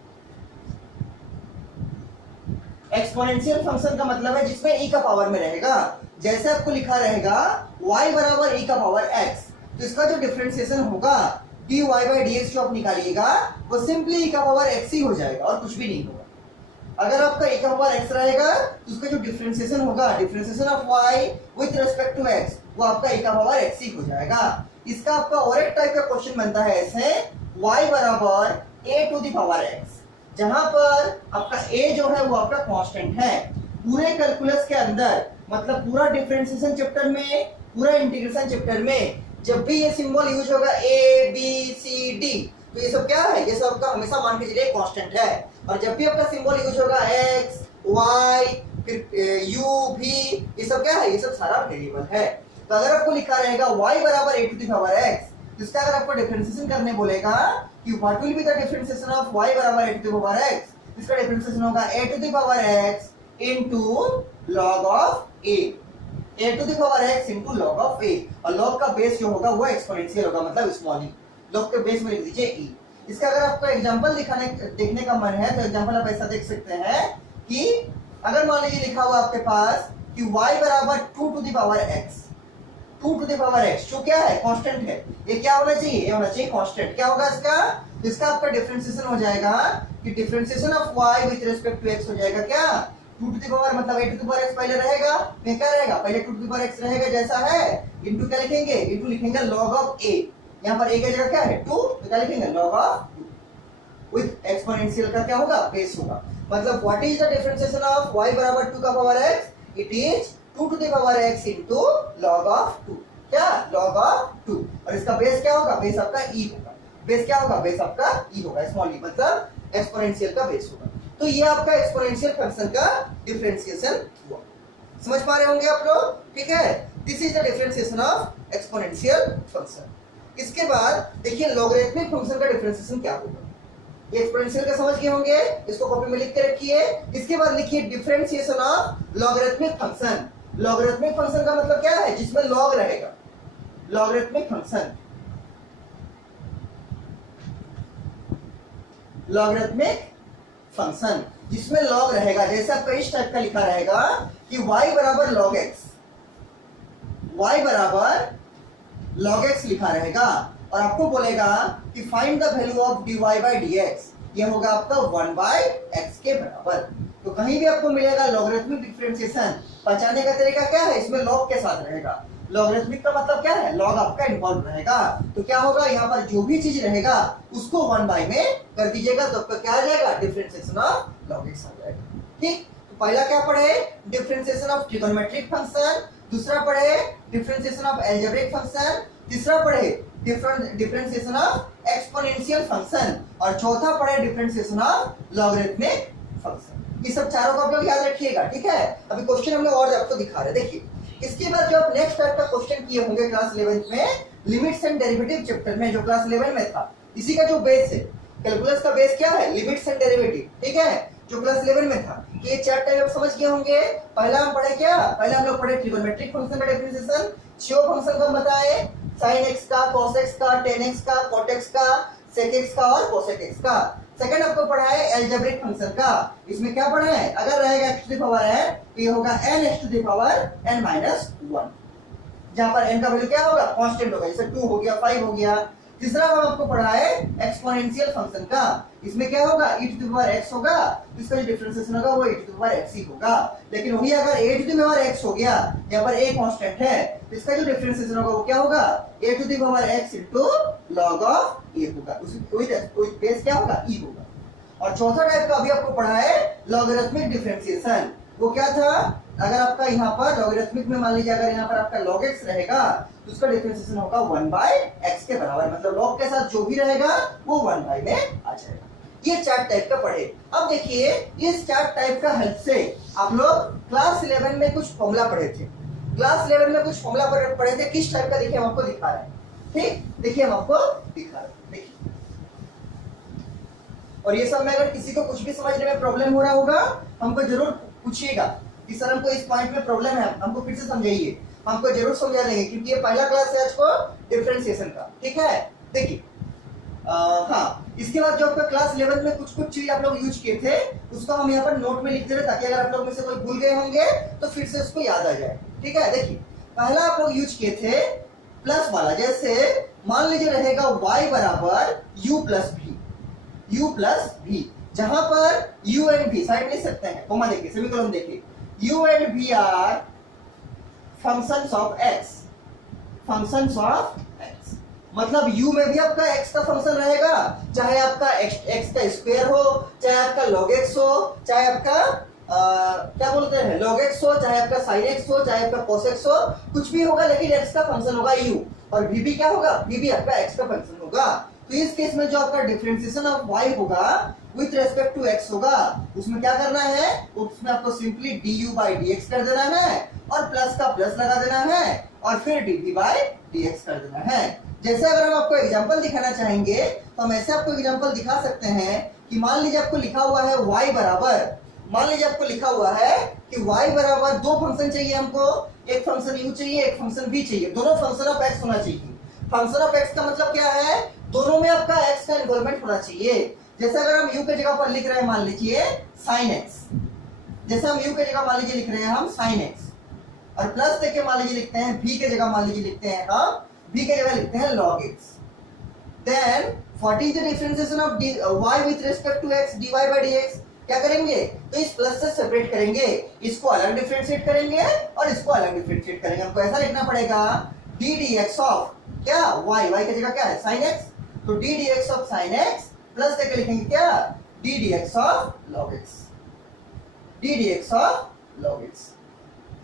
एक्सपोनेंशियल फंक्शन का मतलब है जिसमें e का पावर में रहेगा। जैसे आपको लिखा रहेगा y बराबर e का पावर x, तो इसका जो डिफरेंशिएशन होगा dy बाई dx जो आप निकालिएगा वो सिंपली e का पावर x ही हो जाएगा और कुछ भी नहीं होगा। अगर आपका e का पावर x रहेगा तो उसका जो डिफरेंशिएशन होगा, differentiation of y with respect to x, वो आपका e का पावर x ही हो जाएगा। इसका आपका और एक टाइप का क्वेश्चन बनता है ऐसे, y बराबर a to the power x, जहां पर आपका a जो है वो आपका कांस्टेंट है। पूरे कैलकुलस के अंदर, मतलब पूरा डिफरेंशिएशन चैप्टर में, पूरा इंटीग्रेशन चैप्टर में जब भी ये सिंबल यूज होगा a b c d, तो ये सब क्या है, ये सब आपका हमेशा मान के चलिए कांस्टेंट है। और जब भी आपका सिंबल यूज होगा x y फिर u v, ये सब क्या है, ये सब सारा वेरिएबल है। तो अगर आपको लिखा रहेगा y बराबर a to the power x, तो इसका अगर आपको डिफरेंशिएशन करने बोलेगा कि what will be the differentiation of y बराबर a to the power x, इसका डिफरेंशिएशन होगा a to the power x into log of a, a to the power x into log of a। और log का बेस जो होगा वो एक्सपोनेंशियल होगा, मतलब स्मॉल e। log के बेस में लिख दीजिए e। इसका अगर आपको एग्जांपल देखने का मन है तो एग्जांपल आप ऐसा देख सकते हैं कि अगर मान लीजिए लिखा हुआ आपके पास कि y बराबर 2 to the power x, 2 to the power x जो क्या है, कांस्टेंट है। ये क्या होना चाहिए, ये होना चाहिए कांस्टेंट। क्या होगा इसका, इसका आपका डिफरेंशिएशन हो जाएगा कि differentiation of y with respect to x हो जाएगा क्या, 2 टू द पावर मतलब a to the power x पहले रहेगा, फिर क्या रहेगा, पहले 2 टू द पावर x रहेगा जैसा है, इनटू क्या लिखेंगे, इनटू लिखेंगे log ऑफ a। यहां पर a की जगह क्या है 2, तो क्या लिखेंगे log ऑफ 2 विद एक्सपोनेंशियल का क्या होगा, बेस होगा। मतलब what is the differentiation of y बराबर 2 का power x, it is 2 to the power x into log of 2, क्या log ऑफ 2। और इसका बेस क्या होगा, बेस आपका e होगा। बेस क्या होगा, बेस आपका e होगा, स्मॉल e, मतलब एक्सपोनेंशियल का बेस होगा। तो ये आपका एक्सपोनेंशियल फंक्शन का डिफरेंशिएशन हुआ। समझ पा रहे होंगे आप लोग, ठीक है। This is the differentiation of exponential function. इसके बाद देखिए लॉगरिथमिक फंक्शन का डिफरेंशिएशन क्या होगा। ये एक्सपोनेंशियल का समझ गए होंगे, इसको कॉपी में लिख के रखिए। इसके बाद लिखिए differentiation of logarithmic function. Logarithmic function का मतलब क्या है, जिसमें लॉग रहेगा। लॉगरिथमिक फंक्शन, लॉगरिथमिक फंक्शन जिसमें लॉग रहेगा। जैसे आपका इस टाइप का लिखा रहेगा कि y बराबर log x, y बराबर log x लिखा रहेगा और आपको बोलेगा कि find the value of dy by dx, ये होगा आपका 1 बाई x के बराबर। तो कहीं भी आपको मिलेगा लॉगरिथमिक डिफरेंशिएशन, पहचानने का तरीका क्या है, इसमें log के साथ रहेगा। लॉगरिथमिक का मतलब क्या है, log आपका इन्वॉल्व रहेगा। तो क्या होगा, यहाँ पर जो भी चीज रहेगा उसको 1 बाई में कर दीजिएगा, तो आपका क्या आ जाएगा, डिफरेंशिएशन ऑफ log x आ जाएगा। ठीक, तो पहला क्या पढ़े, डिफरेंशिएशन ऑफ ट्रिगोनोमेट्रिक फंक्शन, दूसरा पढ़े डिफरेंशिएशन ऑफ अलजेब्रिक फंक्शन, तीसरा पढ़े डिफरेंशिएशन ऑफ एक्सपोनेंशियल फंक्शन, और चौथा पढ़े डिफरेंशिएशन ऑफ लॉगरिथमिक फंक्शन। ये सब चारों को आप लोग याद रखिएगा, ठीक है। अभी क्वेश्चन हम लोग और आपको दिखा रहे हैं, देखिए। इसके बाद जो आप नेक्स्ट टाइप का क्वेश्चन किए होंगे क्लास 11 में, लिमिट्स एंड डेरिवेटिव चैप्टर में, जो क्लास 11 में था, इसी का जो बेस है, कैलकुलस का बेस क्या है, लिमिट्स एंड डेरिवेटिव, ठीक है, जो क्लास 11 में था। ये चार टाइप आप समझ गए होंगे। पहला हम पढ़े क्या, पहला हम लोग पढ़े ट्रिगोनोमेट्रिक फंक्शन का डिफरेंशिएशन, छह फंक्शन को बताए, sin x का, cos x का, tan x का, cot x का, sec x का और cosec x का। सेकंड आपको पढ़ा है अलजेब्रिक फंक्शन का, इसमें क्या पढ़ा है, अगर रहेगा x to the power n तो ये होगा n x to the power n minus 1, जहां पर n का वैल्यू क्या होगा, कांस्टेंट होगा, जैसे 2 हो गया, 5 हो गया। तीसरा हम आपको पढ़ा है एक्सपोनेंशियल फंक्शन का, इसमें क्या होगा, e to the power x होगा, तो इसका जो डिफरेंशिएशन होगा वो e to the power x ही होगा। लेकिन वही अगर a to the power x हो गया, यहाँ पर a कांस्टेंट है, तो इसका जो डिफरेंशिएशन होगा वो क्या होगा, a to the power x into log of a होगा, उसकी बेस क्या होगा, e होगा। और चौथा टाइप का अभी आपको पढ़ा है लॉगरिथमिक डिफरेंशिएशन, वो क्या था, अगर आपका यहाँ पर लॉगरिथमिक में मान लीजिए अगर यहाँ पर आपका log x रहेगा तो उसका डिफरेंशिएशन होगा 1 बाई x के बराबर, मतलब log के साथ जो भी रहेगा वो 1 बाई में आ जाएगा। ये 4 टाइप का पढ़े। अब देखिए इस 4 टाइप का हेल्प से आप लोग क्लास 11 में कुछ फॉर्मूला पढ़े थे। क्लास 11 में कुछ फॉर्मूला पढ़े थे, किस टाइप का देखिए हम आपको दिखा रहे हैं। ठीक, देखिए हम आपको दिखा रहे हैं, देखिए। और ये सब में अगर किसी को कुछ भी समझने में प्रॉब्लम हो रहा होगा हमको जरूर पूछिएगा कि सर हमको इस पॉइंट में प्रॉब्लम है, हमको फिर से समझाइए, हमको जरूर समझा देंगे, क्योंकि ये पहला क्लास है आज को डिफरेंशिएशन का। ठीक है, देखिए हाँ, इसके बाद जो आपका क्लास 11 में कुछ चीज आप लोग यूज किए थे उसको हम यहाँ पर नोट में लिख दे रहे, ताकि अगर आप लोग में से कोई भूल गए होंगे तो फिर से उसको याद आ जाए। ठीक है, देखिए पहला आप लोग यूज किए थे प्लस वाला, जैसे मान लीजिए रहेगा y बराबर u प्लस v, जहां पर u एंड v साइड लिख सकते हैं, कोमा देखिए, सेमीकोलन देखिए, u and v are functions of x, मतलब u में भी आपका x का फंक्शन रहेगा, चाहे आपका x का स्क्वायर हो, चाहे आपका log x हो, चाहे आपका क्या बोलते हैं log x हो, चाहे आपका sin x हो, चाहे आपका cos x हो, कुछ भी होगा, लेकिन x का फंक्शन होगा u, और v भी क्या होगा, v भी आपका x का फंक्शन होगा। तो इस केस में जो आपका डिफरेंशिएशन ऑफ y होगा विथ रेस्पेक्ट टू x होगा, उसमें क्या करना है, उसमें आपको सिंपली du by dx कर देना है, और प्लस का प्लस लगा देना है, और फिर dv by dx कर देना है। जैसे अगर हम आपको एग्जांपल दिखाना चाहेंगे तो हम ऐसे आपको एग्जांपल दिखा सकते हैं कि मान लीजिए आपको लिखा हुआ है y बराबर, मान लीजिए आपको लिखा हुआ है कि y बराबर दो फंक्शन चाहिए हमको, एक फंक्शन u चाहिए, एक फंक्शन v चाहिए, दोनों फंक्शन ऑफ x होना चाहिए। फंक्शन ऑफ x का मतलब क्या है, दोनों में आपका x का इन्वॉल्वमेंट होना चाहिए। जैसे अगर हम u के जगह पर लिख रहे हैं मान लीजिए sin x, जैसे हम u के जगह मान लीजिए लिख रहे हैं हम sin x, और प्लस देके मान लीजिए लिखते हैं v के जगह मान लीजिए लिखते हैं हम v के जगह लिखते हैं log x, then what is the differentiation of y with respect to x dy by dx, क्या करेंगे, तो इस प्लस से सेपरेट करेंगे, इसको अलग डिफरेंशिएट करेंगे और इसको अलग डिफरेंशिएट करेंगे। हमको ऐसा लिखना पड़ेगा d dx ऑफ क्या y, y की जगह क्या है sin x, तो d dx of sin x plus देके लिखेंगे क्या d dx of log x, d dx of log x।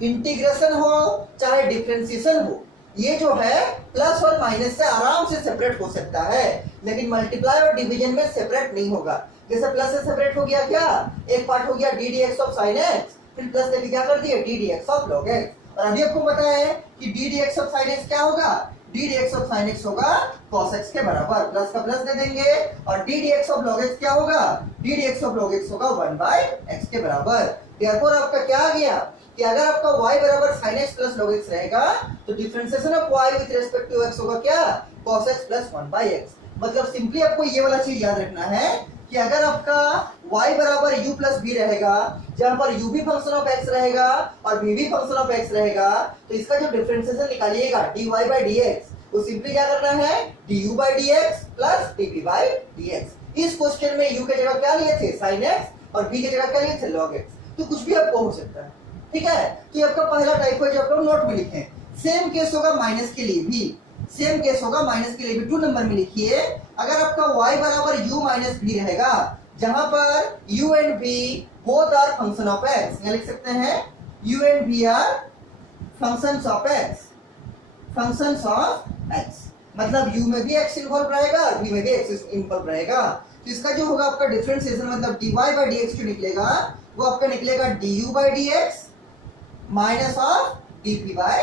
Integration हो चाहे डिफरेंशिएशन हो, ये जो है प्लस और माइनस से आराम से सेपरेट हो सकता है, लेकिन मल्टीप्लाई और डिवीजन में सेपरेट नहीं होगा। जैसे प्लस से सेपरेट हो गया क्या, एक पार्ट हो गया d dx of sin x, फिर प्लस लेके क्या कर दिए d dx of log x, और अभी आपको पता है कि d dx of sin x क्या होगा, d dx of sin x होगा cos x के बराबर, प्लस का प्लस दे देंगे, और d dx of log x क्या होगा, d dx of log x होगा 1 by x के बराबर। देयरफॉर आपका क्या आ गया कि अगर आपका y बराबर sin x plus log x रहेगा तो differentiation of y with respect to x होगा क्या, cos x plus 1 by x। मतलब सिंपली आपको ये वाला चीज याद रखना है कि अगर आपका y बराबर u प्लस v रहेगा, जहां पर u भी फंक्शन ऑफ x रहेगा और v भी फंक्शन ऑफ x रहेगा, तो इसका जो डिफरेंशिएशन निकालिएगा dy by dx, वो सिंपली क्या करना है du by dx plus dv by dx। इस क्वेश्चन में u के जगह क्या लिए थे sin x और v के जगह क्या लिए थे log x, तो कुछ भी आपको हो सकता है। ठीक है, तो ये आपका पहला टाइप है जो आप लोग नोट में लिखें। सेम केस होगा माइनस के लिए भी, सेम केस होगा माइनस के लिए भी, 2 नंबर में लिखिए, अगर आपका y बराबर u माइनस v रहेगा, जहां पर u and v both are function of x, यहाँ लिख सकते हैं u and v are functions of x, functions of x, मतलब u में भी x इन्वॉल्व रहेगा और v में भी x इन्वॉल्व रहेगा, तो इसका जो होगा आपका डिफरेंशिएशन मतलब dy by dx जो निकलेगा वो आपका निकलेगा du by dx minus of dp by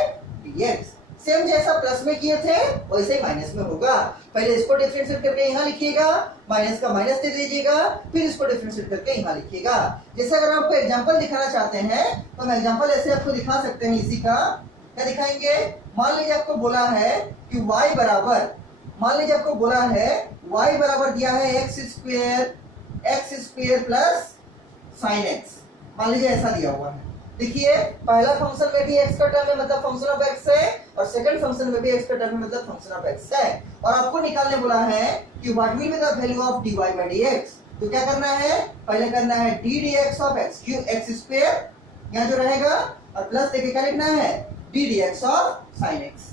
dx। Same जैसा प्लस में किए थे वैसे ही माइनस में होगा, पहले इसको डिफरेंशिएट करके यहाँ लिखिएगा, माइनस का माइनस दे दीजिएगा, फिर इसको डिफरेंशिएट करके यहाँ लिखिएगा। जैसे अगर आपको एग्जांपल दिखाना चाहते हैं तो हम एग्जांपल ऐसे आपको दिखा सकते हैं, इसी का क्या दिखाएंगे, मान लीजिए आपको बोला है कि y बराबर, मान लीजिए आपको बोला है y बराबर दिया है x square plus sin x, मान लीजिए ऐसा दिया हुआ है। देखिए पहला फंक्शन में भी x का टर्म है मतलब फंक्शन ऑफ x है, और सेकंड फंक्शन में भी x का टर्म है मतलब फंक्शन ऑफ x है, और आपको निकालने बोला है कि what will be the value of dy by dx। तो क्या करना है, पहले करना है d dx ऑफ x स्क्वायर यहाँ जो रहेगा, और प्लस देके क्या लिखना है d dx of sin x।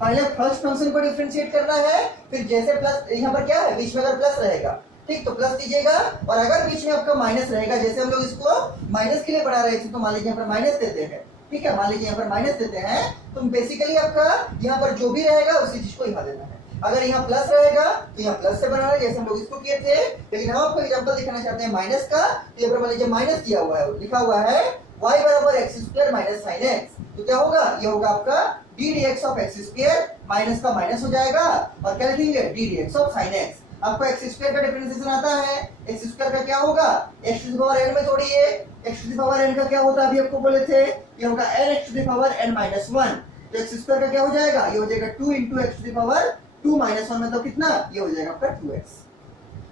पहले फर्स्ट फंक्शन को डिफरेंशिएट करना है, फिर जैसे प्लस यहाँ पर क्या है बीच में अगर प्लस रहेगा, ठीक, तो प्लस दीजिएगा, और अगर बीच में आपका माइनस रहेगा, जैसे हम लोग इसको माइनस के लिए पढ़ा रहे थे, तो मान लीजिए यहाँ पर माइनस देते हैं, ठीक है, मान लीजिए यहाँ पर माइनस देते हैं, तो बेसिकली आपका यहाँ पर जो भी रहेगा उसी चीज को यहाँ देना है। अगर यहाँ प्लस रहेगा तो यहाँ प्लस से बनाना जैसे हम लोग इसको किए थे, लेकिन हम आपको एग्जांपल दिखाना चाहते हैं माइनस का। तो यहाँ पर मान लीजिए माइनस किया हुआ है, लिखा हुआ है y बराबर x square minus sine x. तो क्या होगा, ये होगा आपका d d x of x square, minus का माइनस हो जाएगा और क्या लिखेंगे d d x of sine x. आपको एक्स स्क्वायर का डिफरेंशिएशन आता है, एक्स स्क्वायर का क्या होगा x to the power n में तोड़िए, x to the power n का क्या होता है अभी आपको बोले थे, ये होगा n x to the power n minus 1। तो एक्स स्क्वायर का क्या हो जाएगा, ये हो जाएगा 2 into x to the power 2 minus 1, मतलब कितना, ये हो जाएगा आपका 2x।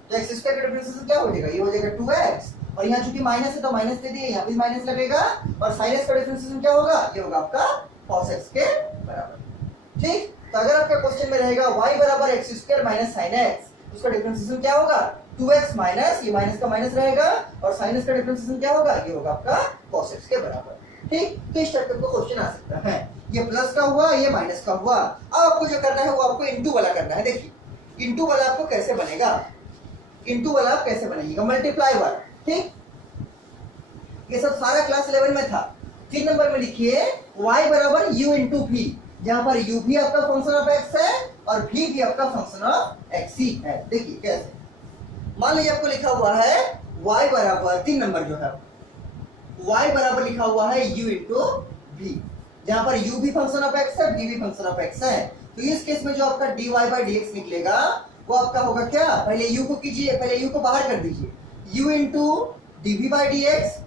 तो एक्स स्क्वायर का डिफरेंशिएशन क्या हो जाएगा, ये हो जाएगा 2x, और यहाँ चूंकि माइनस है तो माइनस दे दिए, यहाँ भी माइनस लगेगा, और sin x का डिफरेंशिएशन क्या होगा, ये होगा आपका cos x के बराबर। ठीक, तो अगर आपका क्वेश्चन में रहेगा y बराबर x square minus sin x, उसका डिफरेंशिएशन क्या होगा 2x माइनस, ये माइनस का माइनस रहेगा, और sin x का डिफरेंशिएशन क्या होगा, ये होगा आपका cos x के बराबर। ठीक, तो इस टाइप का क्वेश्चन आ सकता है। ये प्लस का हुआ, ये माइनस का हुआ। अब आपको जो करना है वो आपको इनटू वाला करना है। देखिए इनटू वाला आपको कैसे बनेगा, इनटू वाला आप कैसे बनेगा, मल्टीप्लाई वाला। ठीक, ये सब सारा क्लास 11 में था। 3 नंबर में लिखिए y बराबर u इंटू v, जहां पर u भी आपका फंक्शन ऑफ x है और v भी आपका फंक्शन ऑफ x ही है। देखिए कैसे, मान लीजिए आपको लिखा हुआ है y बराबर 3 नंबर जो है y बराबर लिखा हुआ है u इंटू v, जहां पर u भी फंक्शन ऑफ x है, v भी फंक्शन ऑफ x है। तो इस केस में जो आपका dy बाई dx निकलेगा वो आपका होगा क्या, पहले u को कीजिए, पहले u को बाहर कर दीजिए, u into dv by dx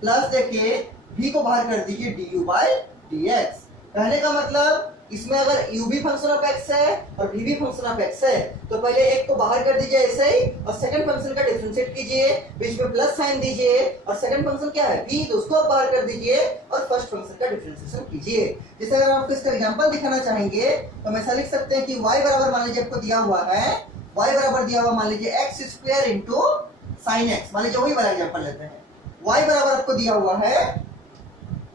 plus देखिए v को बाहर कर दीजिए du बाई dx। कहने का मतलब इसमें अगर u भी फंक्शन ऑफ x है और v भी फंक्शन ऑफ x है तो पहले एक को बाहर कर दीजिए ऐसे ही, और सेकंड फंक्शन का डिफरेंशिएट कीजिए, बीच में प्लस साइन दीजिए, और सेकंड फंक्शन क्या है v, तो उसको आप बाहर कर दीजिए और फर्स्ट फंक्शन का डिफरेंशिएशन कीजिए। जैसे अगर आपको इसका एग्जांपल दिखाना चाहेंगे तो हम ऐसा लिख सकते हैं कि y बराबर मान लीजिए आपको दिया हुआ है, y बराबर दिया हुआ मान लीजिए x square into sine x, मान लीजिए वही वाला एग्जांपल लेते हैं। y बराबर आपको दिया हुआ है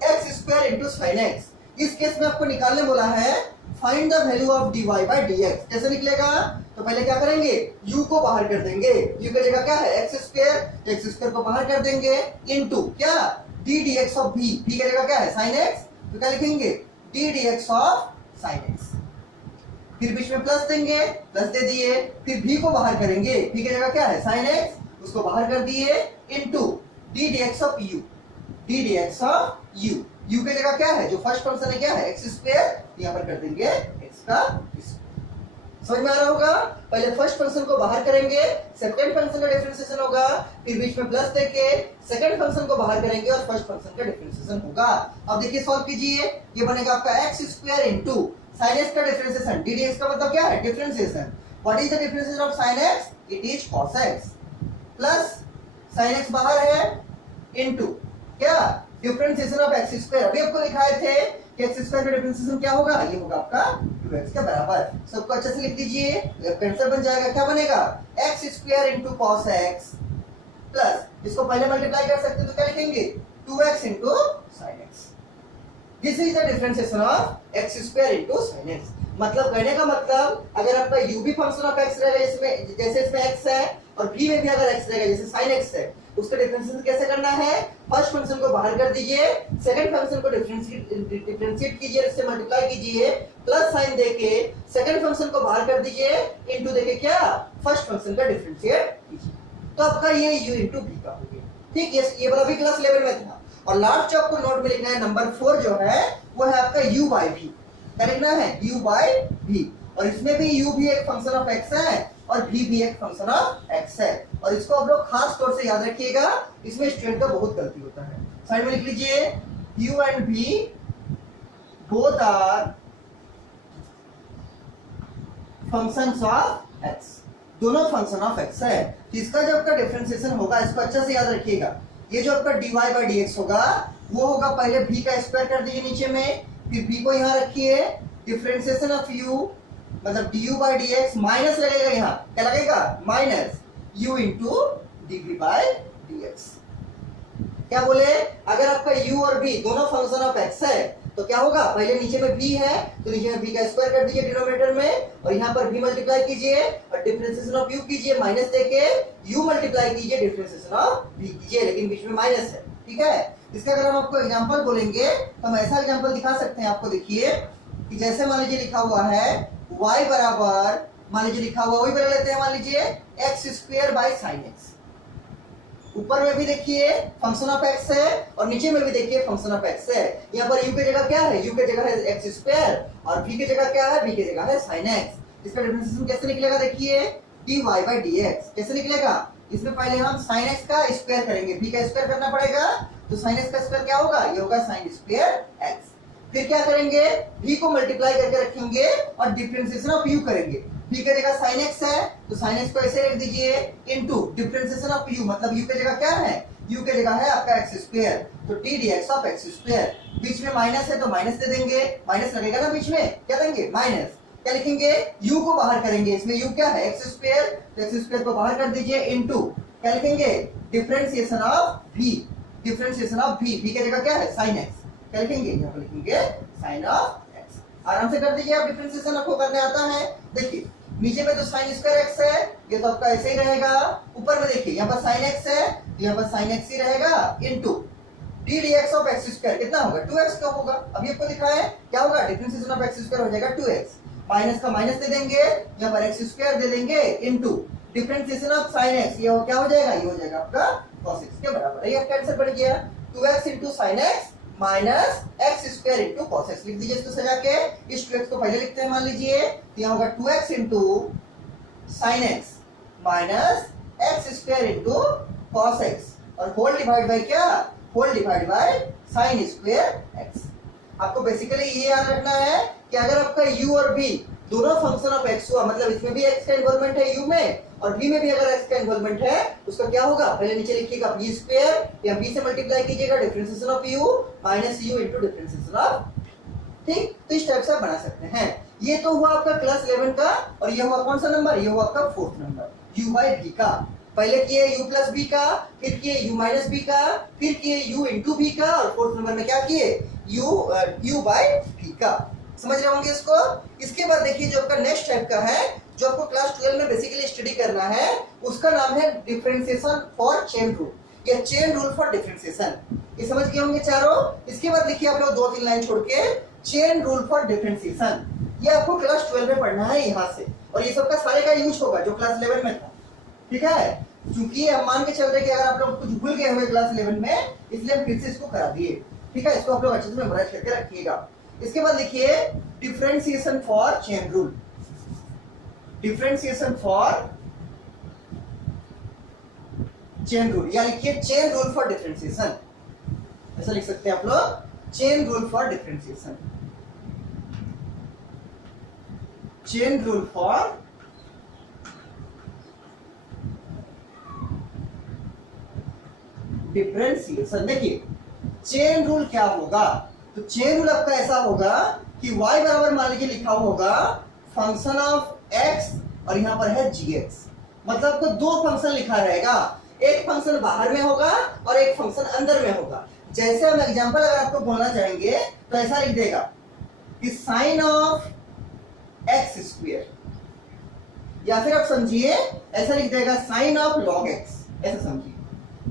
x square into sine x. इस केस में आपको निकालने बोला है find the value of dy by dx। कैसे निकलेगा, तो पहले क्या करेंगे u को बाहर कर देंगे, u की जगह क्या है एक्स स्क्वायर को बाहर कर देंगे इंटू क्या d dx of v, v की जगह क्या है sin x, तो क्या लिखेंगे d dx of sin x, फिर बीच में प्लस देंगे, प्लस दे दिए, फिर v को बाहर करेंगे, v की जगह क्या है sin x, उसको बाहर कर दिए into d dx of u, d dx of u, u की जगह क्या है जो फर्स्ट फंक्शन है क्या है एक्स स्क्वायर, यहाँ पर कर देंगे x का स्क्वायर। समझ में आ रहा होगा, पहले फर्स्ट फंक्शन को बाहर करेंगे, सेकंड फंक्शन का डिफरेंशिएशन होगा, फिर बीच में प्लस देके सेकंड फंक्शन को बाहर करेंगे और फर्स्ट फंक्शन का डिफरेंशिएशन होगा। अब देखिए सॉल्व कीजिए, ये बनेगा आपका x square into sin x का डिफरेंशिएशन, d dx का मतलब क्या है differentiation. What is the differentiation of sin x, it is cos x, plus sin x बाहर है इंटू क्या डिफरेंशिएशन ऑफ एक्स स्क्वायर। अभी आपको दिखाए थे कि एक्स स्क्वायर का डिफरेंशिएशन क्या होगा, ये होगा आपका 2x के बराबर। सबको अच्छे से लिख दीजिए, आंसर बन जाएगा, क्या बनेगा x square into cos x plus इसको पहले मल्टीप्लाई कर सकते तो क्या लिखेंगे 2x into sin x। This is the differentiation of x square into sin x। मतलब कहने का मतलब अगर आपका u भी फंक्शन ऑफ x रहेगा इसमें, जैसे इसमें x है, और v में भी अगर x रहेगा जैसे sin x है, उसका डिफरेंशिएशन कैसे करना है, फर्स्ट फंक्शन को बाहर कर दीजिए, सेकंड फंक्शन को डिफरेंशिएट कीजिए, इससे मल्टीप्लाई कीजिए, प्लस साइन देके सेकंड फंक्शन को बाहर कर दीजिए इंटू देके क्या फर्स्ट फंक्शन का डिफरेंशिएट कीजिए, तो आपका ये u इंटू v का हो गया। ठीक, ये वाला भी क्लास 11 में था। और लास्ट जो आपको नोट में लिखना है नंबर 4 जो है वो है आपका u बाई v, क्या लिखना है u बाई v, और इसमें भी u भी एक फंक्शन ऑफ x है और v भी एक फंक्शन ऑफ x है, और इसको आप लोग खास तौर से याद रखिएगा, इसमें स्टूडेंट का बहुत गलती होता है। साइड में लिख लीजिए u and v both are functions of x, दोनों फंक्शन ऑफ x है। इसका जो आपका डिफरेंशिएशन होगा इसको अच्छे से याद रखिएगा, ये जो आपका dy बाई dx होगा वो होगा पहले v का स्क्वायर कर दीजिए नीचे में, फिर v को यहाँ रखिए, डिफरेंशिएशन ऑफ u मतलब du बाई dx माइनस लगेगा, यहाँ क्या लगेगा minus u into dv by dx। क्या बोले, अगर आपका u और v दोनों फंक्शन ऑफ x है तो क्या होगा, पहले नीचे में v है तो नीचे में v का स्क्वायर कर दीजिए डिनोमिनेटर में, और यहाँ पर v मल्टीप्लाई कीजिए और डिफरेंशिएशन ऑफ u कीजिए, माइनस देके u मल्टीप्लाई कीजिए डिफरेंशिएशन ऑफ v कीजिए, लेकिन बीच में माइनस है। ठीक है, इसका अगर हम आपको एग्जांपल बोलेंगे तो हम ऐसा एग्जांपल दिखा सकते हैं आपको। देखिए कि जैसे मान लीजिए लिखा हुआ है y बराबर, मान लीजिए लिखा हुआ वही बना लेते हैं, मान लीजिए x square by sine x. ऊपर में भी देखिए फंक्शन ऑफ एक्स है और नीचे में भी देखिए फंक्शन ऑफ एक्स है। यहाँ पर u की जगह क्या है, u की जगह है एक्स स्क्वायर और v की जगह क्या है, v की जगह है साइन एक्स। इसका डिफरेंशिएशन कैसे निकलेगा, देखिए dy बाई dx कैसे निकलेगा। इसमें पहले हम साइन एक्स का स्क्वायर करेंगे, v का स्क्वायर करना पड़ेगा, तो साइन एक्स का स्क्वायर क्या होगा, ये होगा साइन स्क्वायर एक्स। फिर क्या करेंगे, v को मल्टीप्लाई करके रखेंगे और डिफरेंशिएशन ऑफ u करेंगे। v की जगह sin x है तो sin x को ऐसे रख दीजिए इनटू डिफरेंशिएशन ऑफ u, मतलब u की जगह क्या है, u की जगह है आपका x स्क्वायर, तो t dx ऑफ x स्क्वायर। बीच में माइनस है तो माइनस दे देंगे, माइनस लगेगा ना बीच में, क्या देंगे माइनस। क्या लिखेंगे, u को बाहर करेंगे, इसमें u क्या है x स्क्वायर, तो x स्क्वायर को बाहर कर दीजिए इनटू क्या लिखेंगे differentiation of v, differentiation of v, v की जगह क्या है sin x, क्या लिखेंगे यहाँ पर लिखेंगे sin ऑफ x। आराम से कर दीजिए आप, डिफरेंशिएशन आपको करने आता है। देखिए नीचे में तो साइन स्क्वायर एक्स है, ये तो आपका ऐसे ही रहेगा। ऊपर में देखिए यहाँ पर साइन एक्स है तो यहाँ पर साइन एक्स ही रहेगा into D d x of x square कितना होगा 2x का होगा। अभी आपको लिखा है क्या होगा, डिफरेंशिएशन ऑफ एक्स स्क्वायर हो जाएगा 2x, माइनस का माइनस दे देंगे, यहाँ पर एक्स स्क्वायर दे देंगे into differentiation of sine x, ये क्या हो जाएगा, ये हो जाएगा आपका cos x के बराबर है। ये आपका आंसर बन गया 2x into sine x minus x square into cos x. लिख दीजिए इसको सजा के, इस 2x को पहले लिखते हैं मान लीजिए, तो यहाँ होगा 2x into sine x minus x square into cos x और होल डिवाइड बाय क्या, whole divide by sine square x. आपको बेसिकली ये याद रखना है कि अगर आपका u और v दोनों फंक्शन ऑफ x हुआ, मतलब इसमें भी x का इन्वॉल्वमेंट है u में और v में भी अगर x का इन्वॉल्वमेंट है, उसका क्या होगा, पहले नीचे लिखिएगा v स्क्वायर या v से मल्टीप्लाई कीजिएगा differentiation of u minus u into differentiation of, ठीक। तो इस टाइप से आप बना सकते हैं। ये तो हुआ आपका क्लास 11 का और ये हुआ कौन सा नंबर, ये हुआ आपका 4th number u by v का। पहले किए u प्लस b का, फिर किए u माइनस b का, फिर किए u इंटू v का और 4th नंबर में क्या किए u बाई v का। समझ रहे होंगे इसको। इसके बाद देखिए जो आपका नेक्स्ट टाइप का है, जो आपको क्लास 12 में बेसिकली स्टडी करना है, उसका नाम है डिफरेंशिएशन फॉर चेन रूल या चेन रूल फॉर डिफरेंशिएशन। ये समझ गए होंगे चारों। इसके बाद देखिए आप लोग 2-3 लाइन छोड़ के चेन रूल फॉर डिफरेंशिएशन, ये आपको क्लास 12 में पढ़ना है यहाँ से, और ये सबका सारे का यूज होगा जो क्लास 11 में था, ठीक है। क्योंकि हम मान के चल रहे कि अगर आप लोग कुछ भूल गए हुए क्लास 11 में, इसलिए हम फिर से इसको करा दिए, ठीक है। इसको आप लोग अच्छे से मेमोराइज करके रखिएगा। इसके बाद लिखिए differentiation for chain rule, differentiation for chain rule, या लिखिए चेन रूल फॉर डिफरेंशिएशन, ऐसा लिख सकते हैं आप लोग, chain rule for differentiation, chain rule for differentiation. देखिए चेन रूल क्या होगा, तो चेन रूल आपका ऐसा होगा कि y बराबर मान लीजिए लिखा होगा फंक्शन ऑफ x और यहाँ पर है gx, मतलब आपको दो फंक्शन लिखा रहेगा, एक फंक्शन बाहर में होगा और एक फंक्शन अंदर में होगा। जैसे हम एग्जांपल अगर आपको बोलना चाहेंगे तो ऐसा लिख देगा कि साइन ऑफ एक्स स्क्वायर, या फिर आप समझिए ऐसा लिख देगा साइन ऑफ लॉग एक्स, ऐसा समझिए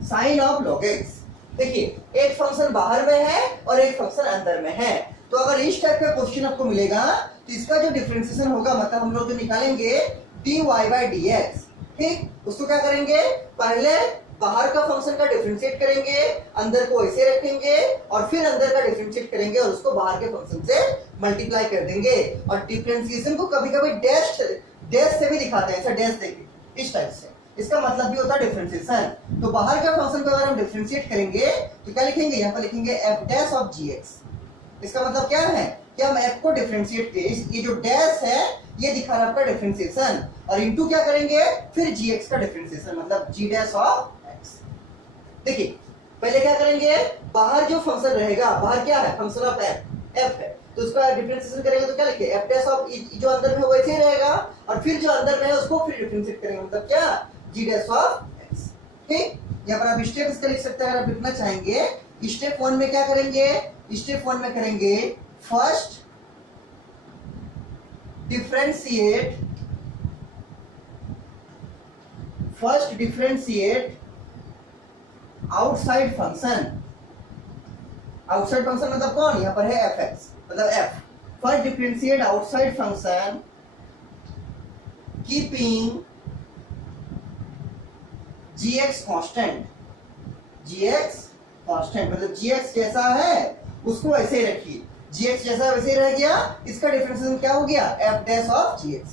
साइन ऑफ लॉग एक्स। देखिए एक फंक्शन बाहर में है और एक फंक्शन अंदर में है, तो अगर इस टाइप का क्वेश्चन आपको मिलेगा तो इसका जो डिफरेंशिएशन होगा, मतलब हम लोग जो निकालेंगे dy बाई dx, ठीक, उसको क्या करेंगे, पहले बाहर का फंक्शन का डिफरेंशिएट करेंगे, अंदर को ऐसे रखेंगे और फिर अंदर का डिफरेंशिएट करेंगे और उसको बाहर के फंक्शन से मल्टीप्लाई कर देंगे। और डिफरेंशिएशन को कभी कभी डैश से भी दिखाते हैं, ऐसा डैश देके इस टाइप से, इसका मतलब भी होता है डिफरेंशिएशन। तो बाहर का फंक्शन को अगर हम डिफरेंशिएट करेंगे तो क्या लिखेंगे, यहाँ पर लिखेंगे f डैश ऑफ gx। इसका मतलब क्या है कि हम f को डिफरेंशिएट किए, ये जो डैश है ये दिखा रहा है आपका डिफरेंशिएशन, और इनटू क्या करेंगे फिर gx का डिफरेंशिएशन, मतलब g डैश ऑफ x। देखिए पहले क्या करेंगे, बाहर जो फंक्शन रहेगा, बाहर क्या है फंक्शन ऑफ f है, तो उसका डिफरेंशिएशन करेंगे तो क्या लिखेंगे f डैश ऑफ, जो अंदर में वैसे ही रहेगा और फिर जो अंदर में है उसको फिर डिफरेंशिएट करेंगे, मतलब क्या g डैश ऑफ x, ठीक। यहाँ पर आप स्टेप इसका लिख सकते हैं अगर आप लिखना चाहेंगे। स्टेप 1 में क्या करेंगे, स्टेप 1 में करेंगे first differentiate outside function. Outside function मतलब कौन, यहाँ पर है fx, मतलब f, first differentiate outside function keeping gx constant, gx constant मतलब gx जैसा है उसको ऐसे ही रखिए, gx जैसा वैसे ही रह गया, इसका डिफरेंशिएशन क्या हो गया f dash of gx।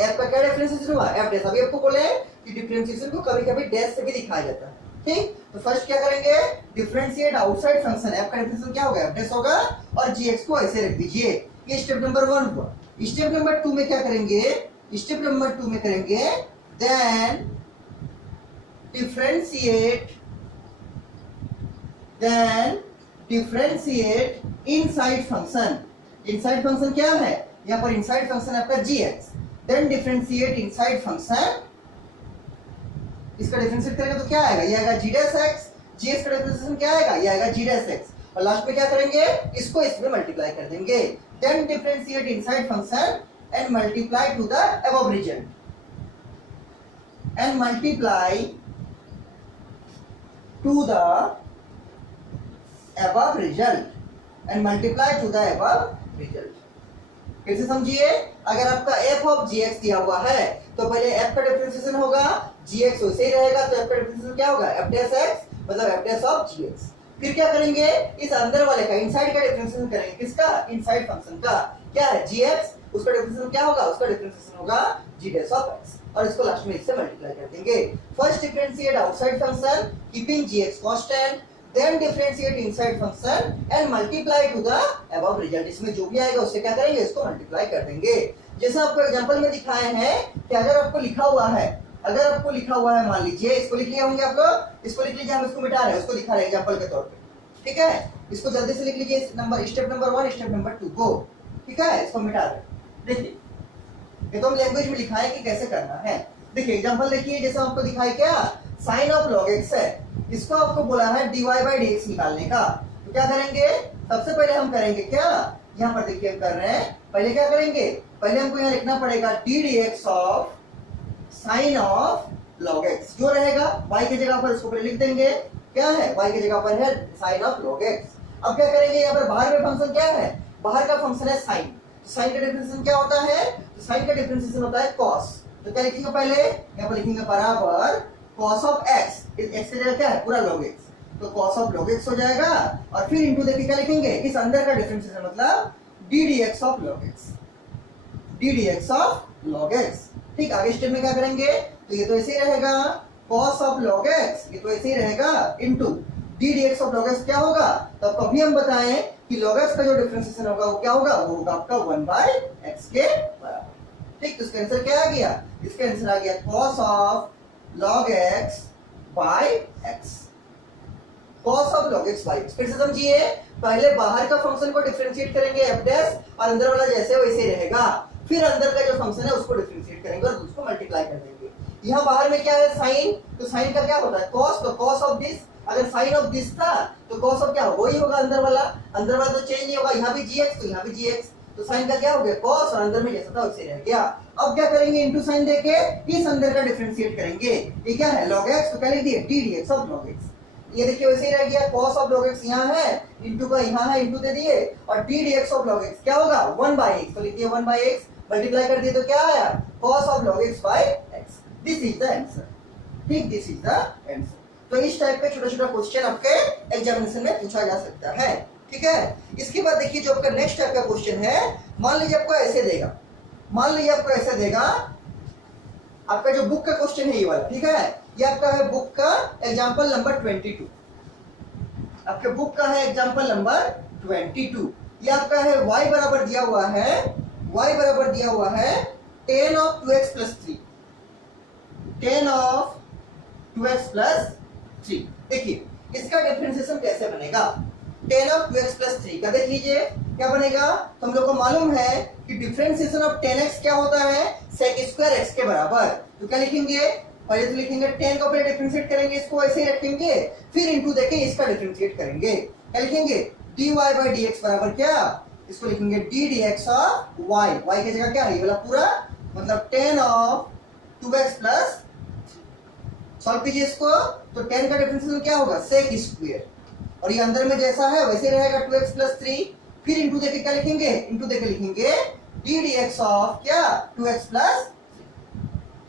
f का क्या डिफरेंशिएशन हुआ f डैश। अभी आपको बोले कि डिफरेंशिएशन को कभी-कभी डैश से भी दिखाया जाता है, ठीक। तो फर्स्ट क्या करेंगे, डिफरेंशिएट आउटसाइड फंक्शन f का डिफरेंशिएशन क्या होगा f डैश होगा और gx को ऐसे रख दीजिए। ये स्टेप नंबर 1 हुआ। स्टेप नंबर 2 में क्या करेंगे, स्टेप नंबर 2 में करेंगे then differentiate inside function. Inside function क्या है, यहाँ पर इनसाइड फंक्शन आपका gx, then differentiate inside function, इसका डिफरेंशिएट करेंगे तो क्या आएगा, ये आएगा g डैश x, gx का डिफरेंशिएशन क्या आएगा, ये आएगा g डैश x, और लास्ट में क्या करेंगे, इसको इसमें मल्टीप्लाई कर देंगे, then differentiate inside function and multiply to the above result, and multiply to the above result and multiply to the above result। फिर से समझिए, अगर आपका f of gx दिया हुआ है तो पहले f का डिफरेंशिएशन होगा, gx वैसे ही रहेगा, तो f का डिफरेंशिएशन क्या होगा f डैश x मतलब f डैश ऑफ gx। फिर क्या करेंगे, इस अंदर वाले का इनसाइड का डिफरेंशिएशन करेंगे, किसका, इनसाइड फंक्शन का, क्या है gx, उसका डिफरेंशिएशन क्या होगा, उसका डिफरेंशिएशन होगा g डैश ऑफ x, और इसको लास्ट में इससे मल्टीप्लाई कर देंगे। First differentiate outside function keeping gx constant, then differentiate inside function and multiply to the above result. इसमें जो भी आएगा उससे क्या करेंगे, इसको मल्टीप्लाई कर देंगे। जैसे आपको एग्जांपल में दिखाए हैं कि अगर आपको लिखा हुआ है, अगर आपको लिखा हुआ है, मान लीजिए इसको लिख लिए होंगे आप लोग, इसको लिख लीजिए, हम इसको मिटा रहे हैं, उसको लिखा रहे एग्जांपल के तौर पे, ठीक है। इसको जल्दी से लिख लीजिए, number step number 1 step number 2 को, ठीक है। इसको मिटा रहे, देखिए ये तो हम लैंग्वेज में लिखा है कि कैसे करना है। देखिए एग्जांपल देखिए, जैसे आपको दिखाई क्या, साइन ऑफ log x है, इसको आपको बोला है dy by dx निकालने का, तो क्या करेंगे, सबसे पहले हम करेंगे क्या, यहाँ पर देखिए हम कर रहे हैं, पहले क्या करेंगे, पहले हमको यहाँ लिखना पड़ेगा d dx of sine of log x, जो रहेगा y की जगह पर इसको पहले लिख देंगे, क्या है y की जगह पर है साइन ऑफ log x। अब क्या करेंगे, यहाँ पर बाहर में फंक्शन क्या है, बाहर का फंक्शन है साइन, साइन का डिफरेंशिएशन क्या होता है, तो साइन का डिफरेंशिएशन होता है cos, तो क्या लिखेंगे, पहले यहाँ पर लिखेंगे बराबर cos ऑफ x, इस x की जगह क्या है पूरा log x, तो cos ऑफ log x हो जाएगा, और फिर इनटू देखिए क्या लिखेंगे, इस अंदर का डिफरेंशिएशन मतलब d dx of log x, d dx of log x, ठीक। आगे स्टेप में क्या करेंगे, तो ये तो ऐसे ही रहेगा cos ऑफ log x, ये तो ऐसे ही रहेगा, into d dx of log x क्या होगा, तो कभी हम बताएं कि log x का जो डिफरेंशिएशन होगा वो क्या होगा, वो होगा आपका 1/x के बराबर, ठीक। तो इसका आंसर क्या आ गया, इसका आंसर आ गया cos of log x by x, cos of log x by x। फिर से समझिए, पहले बाहर का फंक्शन को डिफरेंशिएट करेंगे f डैश, और अंदर वाला जैसे वैसे रहेगा, फिर अंदर का जो फंक्शन है उसको डिफरेंशिएट करेंगे और उसको मल्टीप्लाई कर देंगे। यहाँ बाहर में क्या है साइन, तो साइन का क्या होता है cos, तो cos ऑफ दिस, अगर साइन ऑफ दिस था तो cos ऑफ क्या होगा, वही होगा अंदर वाला तो चेंज नहीं होगा, यहाँ भी gx तो यहाँ भी gx, तो साइन का क्या हो गया cos, और अंदर में जैसा था वैसे रह गया। अब क्या करेंगे, इनटू साइन देके इस अंदर का डिफरेंशिएट करेंगे, ये क्या है log x, तो क्या लिख दिए d dx of log x, ये देखिए वैसे ही रह गया, cos ऑफ log x यहाँ है, इनटू का यहाँ है, इनटू दे दिए, और d dx of log x क्या होगा 1/x, तो लिख दिए 1/x, मल्टीप्लाई कर दिए तो क्या आया cos of log x by x, this is the answer, ठीक, दिस इज द आंसर। तो इस टाइप का छोटा छोटा क्वेश्चन आपके एग्जामिनेशन में पूछा जा सकता है, ठीक है। इसके बाद देखिए जो आपका नेक्स्ट टाइप का क्वेश्चन है, मान लीजिए आपको ऐसे देगा, मान लीजिए आपको ऐसे देगा, आपका जो बुक का क्वेश्चन है ये वाला, ठीक है, ये आपका है बुक का एग्जांपल नंबर 22, आपके बुक का है एग्जांपल नंबर 22, ये आपका है y बराबर दिया हुआ है, y बराबर दिया हुआ है 10 of 2x plus 3, 10 of 2x plus 3। देखिए इसका डिफरेंशिएशन कैसे बनेगा, 10 ऑफ 2x प्लस 3 का देख लीजिए क्या बनेगा, तो हम लोग को मालूम है कि डिफरेंशिएशन ऑफ 10x क्या होता है sec स्क्वायर x के बराबर, तो क्या लिखेंगे, पहले तो लिखेंगे 10 को पहले डिफरेंशिएट करेंगे, इसको ऐसे ही रखेंगे, फिर इनटू देके इसका डिफरेंशिएट करेंगे, क्या लिखेंगे dy by dx बराबर क्या, इसको लिखेंगे d dx of y, y की जगह क्या है ये वाला पूरा, मतलब 10 ऑफ 2x प्लस, सॉल्व कीजिए इसको, तो 10 का डिफरेंशिएशन क्या होगा sec स्क्वायर, और ये अंदर में जैसा है वैसे रहेगा 2x प्लस 3, फिर इंटू देके क्या लिखेंगे, इंटू देके लिखेंगे डी डी एक्स ऑफ क्या 2x प्लस,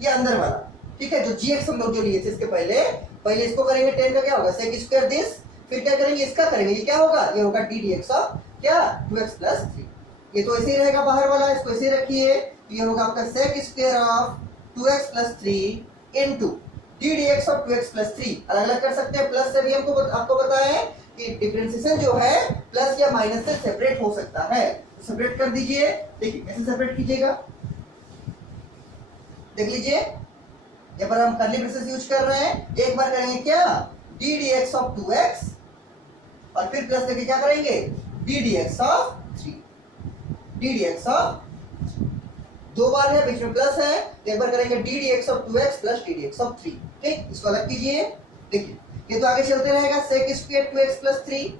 ये अंदर वाला, ठीक है। जो gx हम लोग जो लिए थे इसके पहले इसको करेंगे 10 का क्या होगा sec स्क्वायर दिस, फिर क्या करेंगे इसका करेंगे, ये क्या होगा, ये होगा डी डी एक्स ऑफ क्या 2x प्लस 3, ये तो ऐसे ही रहेगा बाहर वाला, इसको ऐसे ही रखिए, ये होगा आपका sec square of 2x plus 3 into D d x of 2x plus 3, अलग अलग कर सकते हैं, प्लस से भी हमको आपको पता है कि डिफरेंशिएशन जो है प्लस या माइनस से सेपरेट हो सकता है, तो सेपरेट कर दीजिए। देखिए कैसे सेपरेट कीजिएगा, देख लीजिए, यहाँ पर हम कर्ली ब्रेसेस यूज कर रहे हैं, एक बार करेंगे क्या D d x of 2x और फिर प्लस करके क्या करेंगे D d x of 3, D d x of, दो बार है बीच में प्लस है, तो एक बार करेंगे D d x of 2x plus D d x of 3, ठीक, इसको अलग कीजिए। देखिए ये तो आगे चलते रहेगा sec स्क्वायर 2x प्लस 3,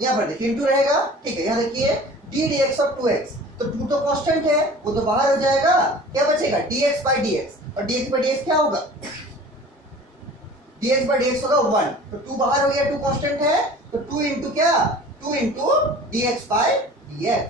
यहाँ पर देखिए इंटू रहेगा, ठीक है, यहाँ देखिए D d x of 2x, तो 2 तो कांस्टेंट है वो तो बाहर हो जाएगा, क्या बचेगा dx बाई dx, और dx बाई dx क्या होगा, dx बाई dx होगा 1, तो 2 बाहर हो गया, 2 कांस्टेंट है, तो 2 इंटू क्या 2 इंटू dx बाई dx,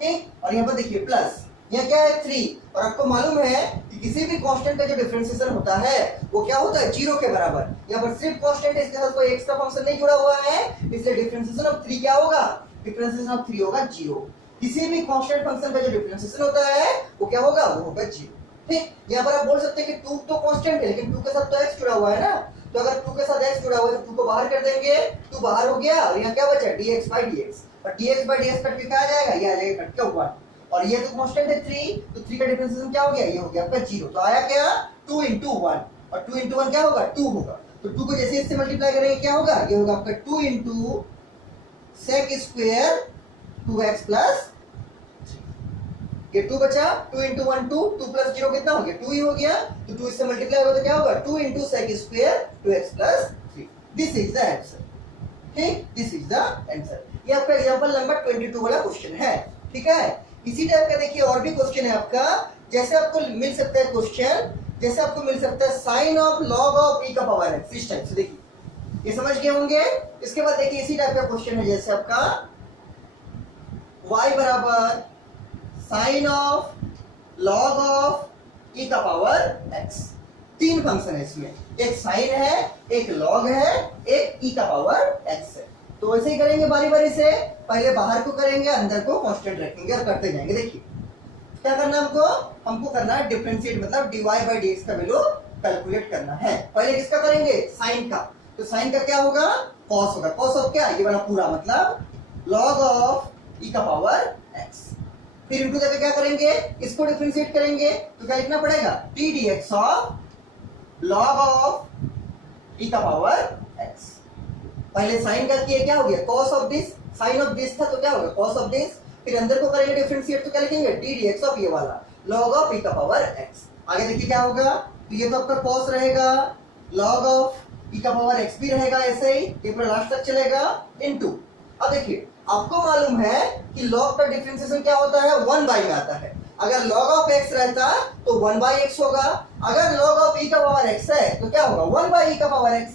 ठीक, और यहाँ पर देखिए प्लस, यहाँ क्या है 3, और आपको मालूम है कि किसी भी कांस्टेंट का जो डिफरेंशिएशन होता है वो क्या होता है 0 के बराबर, यहाँ पर सिर्फ कांस्टेंट है, इसके साथ कोई एक्स का फंक्शन नहीं जुड़ा हुआ है, इसलिए डिफरेंशिएशन ऑफ 3 क्या होगा, डिफरेंशिएशन ऑफ 3 होगा 0, किसी भी कांस्टेंट फंक्शन का जो डिफरेंशिएशन होता है वो क्या होगा, वो होगा 0, ठीक। यहाँ पर आप बोल सकते हैं कि 2 तो कांस्टेंट है लेकिन 2 के साथ तो x जुड़ा हुआ है ना, तो अगर 2 के साथ x जुड़ा हुआ है तो 2 को बाहर कर देंगे, 2 बाहर हो गया, और यहाँ क्या बचा dx बाई dx, और dx बाई dx कट के क्या आ जाएगा, ये आ जाएगा कट के 1, और ये तो कांस्टेंट है 3, तो 3 का डिफरेंशिएशन क्या हो गया, ये हो गया आपका 0, तो आया क्या 2 इंटू 1, और 2 इंटू 1 क्या होगा 2 होगा, तो 2 को जैसे इससे मल्टीप्लाई करेंगे क्या होगा, ये होगा आपका 2 into sec square 2x plus, ये 2 बचा, 2 इंटू 1 2, 2 प्लस 0 कितना हो गया 2 ही हो गया, तो 2 इससे मल्टीप्लाई होगा तो क्या होगा 2 into sec square 2x plus 3, this is the answer, ठीक, दिस इज द आंसर। ये आपका एग्जांपल नंबर 22 वाला क्वेश्चन है, ठीक है। इसी टाइप का देखिए और भी क्वेश्चन है आपका, जैसे आपको मिल सकता है क्वेश्चन, जैसे आपको मिल सकता है sine of log of e का पावर x, इस टाइप से, देखिए ये समझ गए होंगे। इसके बाद देखिए इसी टाइप का क्वेश्चन है, जैसे आपका y बराबर sine of log of e का पावर x, 3 फंक्शन है इसमें, एक साइन है, एक लॉग है, एक e का पावर x है, तो ऐसे ही करेंगे बारी बारी से, पहले बाहर को करेंगे, अंदर को कांस्टेंट रखेंगे और करते जाएंगे। देखिए क्या करना हमको करना है डिफरेंशिएट, मतलब dy बाई dx का वैल्यू कैलकुलेट करना है। पहले किसका करेंगे, साइन का, तो साइन का क्या होगा cos होगा, cos ऑफ क्या, ये वाला पूरा मतलब log ऑफ e का पावर x, फिर इनटू देकर क्या करेंगे, इसको डिफरेंशिएट करेंगे, तो क्या लिखना पड़ेगा d dx of log of e का पावर x, पहले साइन का किए क्या हो गया cos of this, sine of this था तो क्या होगा cos ऑफ दिस, फिर अंदर को करेंगे डिफरेंशिएट तो क्या लिखेंगे d dx ऑफ ये वाला log ऑफ e का पावर x, आगे देखिए क्या होगा, तो ये तो आपका cos रहेगा, log ऑफ e का पावर x भी रहेगा ऐसे ही, ये पूरा लास्ट तक चलेगा इनटू, अब देखिए आपको मालूम है कि log का डिफरेंशिएशन क्या होता है 1 बाई में आता है, अगर log ऑफ x रहता तो 1 बाई x होगा, अगर log ऑफ e का पावर x है तो क्या होगा 1 बाई e का पावर x,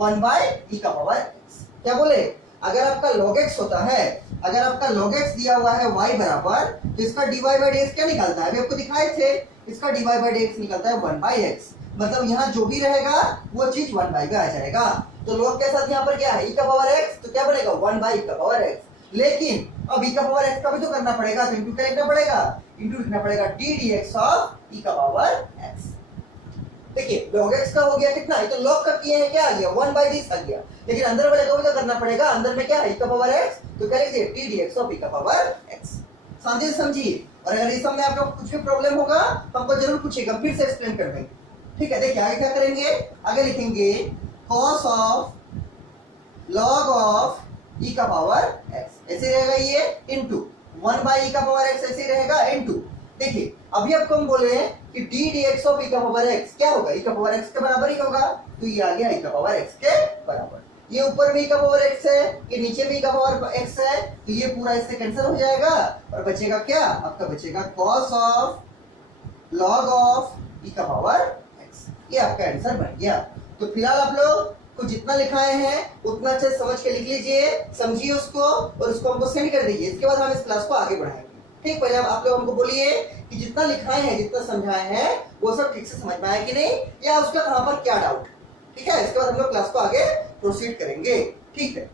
1 बाई e का पावर x, क्या बोले, अगर आपका log x होता है, अगर आपका log x दिया हुआ है y बराबर, तो इसका dy बाई dx क्या निकलता है, अभी आपको दिखाए थे, इसका dy बाई dx निकलता है 1 बाई x, मतलब यहाँ जो भी रहेगा वो चीज 1 बाई में आ जाएगा, तो log के साथ यहाँ पर क्या है e का पावर x, तो क्या बनेगा 1 बाई e का पावर x, लेकिन अब e का पावर x का भी तो करना पड़ेगा, तो इंटू क्या लिखना पड़ेगा, इंटू लिखना पड़ेगा d dx ऑफ e का पावर x। देखिए log x का हो गया कितना, ये तो log का किए हैं क्या आ गया 1 बाई दिस आ गया, लेकिन अंदर वाले को भी तो करना पड़ेगा, अंदर में क्या है e का पावर x, तो क्या लिखिए d dx ऑफ e का पावर x, समझिए समझिए। और अगर इस सब में आपको कुछ भी प्रॉब्लम होगा तो हमको जरूर पूछिएगा, फिर से एक्सप्लेन कर देंगे, ठीक है। देखिए आगे क्या करेंगे, आगे लिखेंगे cos of log of e का पावर x, ऐसे रहेगा ये इनटू 1 बाई e का पावर x, ऐसे रहेगा इनटू, देखिए अभी आपको हम बोले कि d dx ऑफ e का पावर x क्या होगा, e का पावर x के बराबर ही होगा, तो ये आ गया e का पावर x के बराबर, ये ऊपर में e का पावर x है, ये नीचे में e का पावर x है, तो ये पूरा इससे कैंसिल हो जाएगा और बचेगा क्या, आपका बचेगा cos of log of e का पावर x, ये आपका आंसर बन गया। तो फिलहाल आप लोग कुछ जितना लिखाए हैं उतना अच्छे से समझ के लिख लीजिए, समझिए उसको और उसको हमको सेंड कर दीजिए। इसके बाद हम इस क्लास को आगे बढ़ाएंगे। ठीक, पहले आप लोग हमको बोलिए कि जितना लिखाए हैं, जितना समझाए हैं, वो सब ठीक से समझ में आया कि नहीं, या उसका कहाँ पर क्या डाउट। ठीक है, इसके बाद हम लोग क्लास को आगे प्रोसीड करेंगे। ठीक है।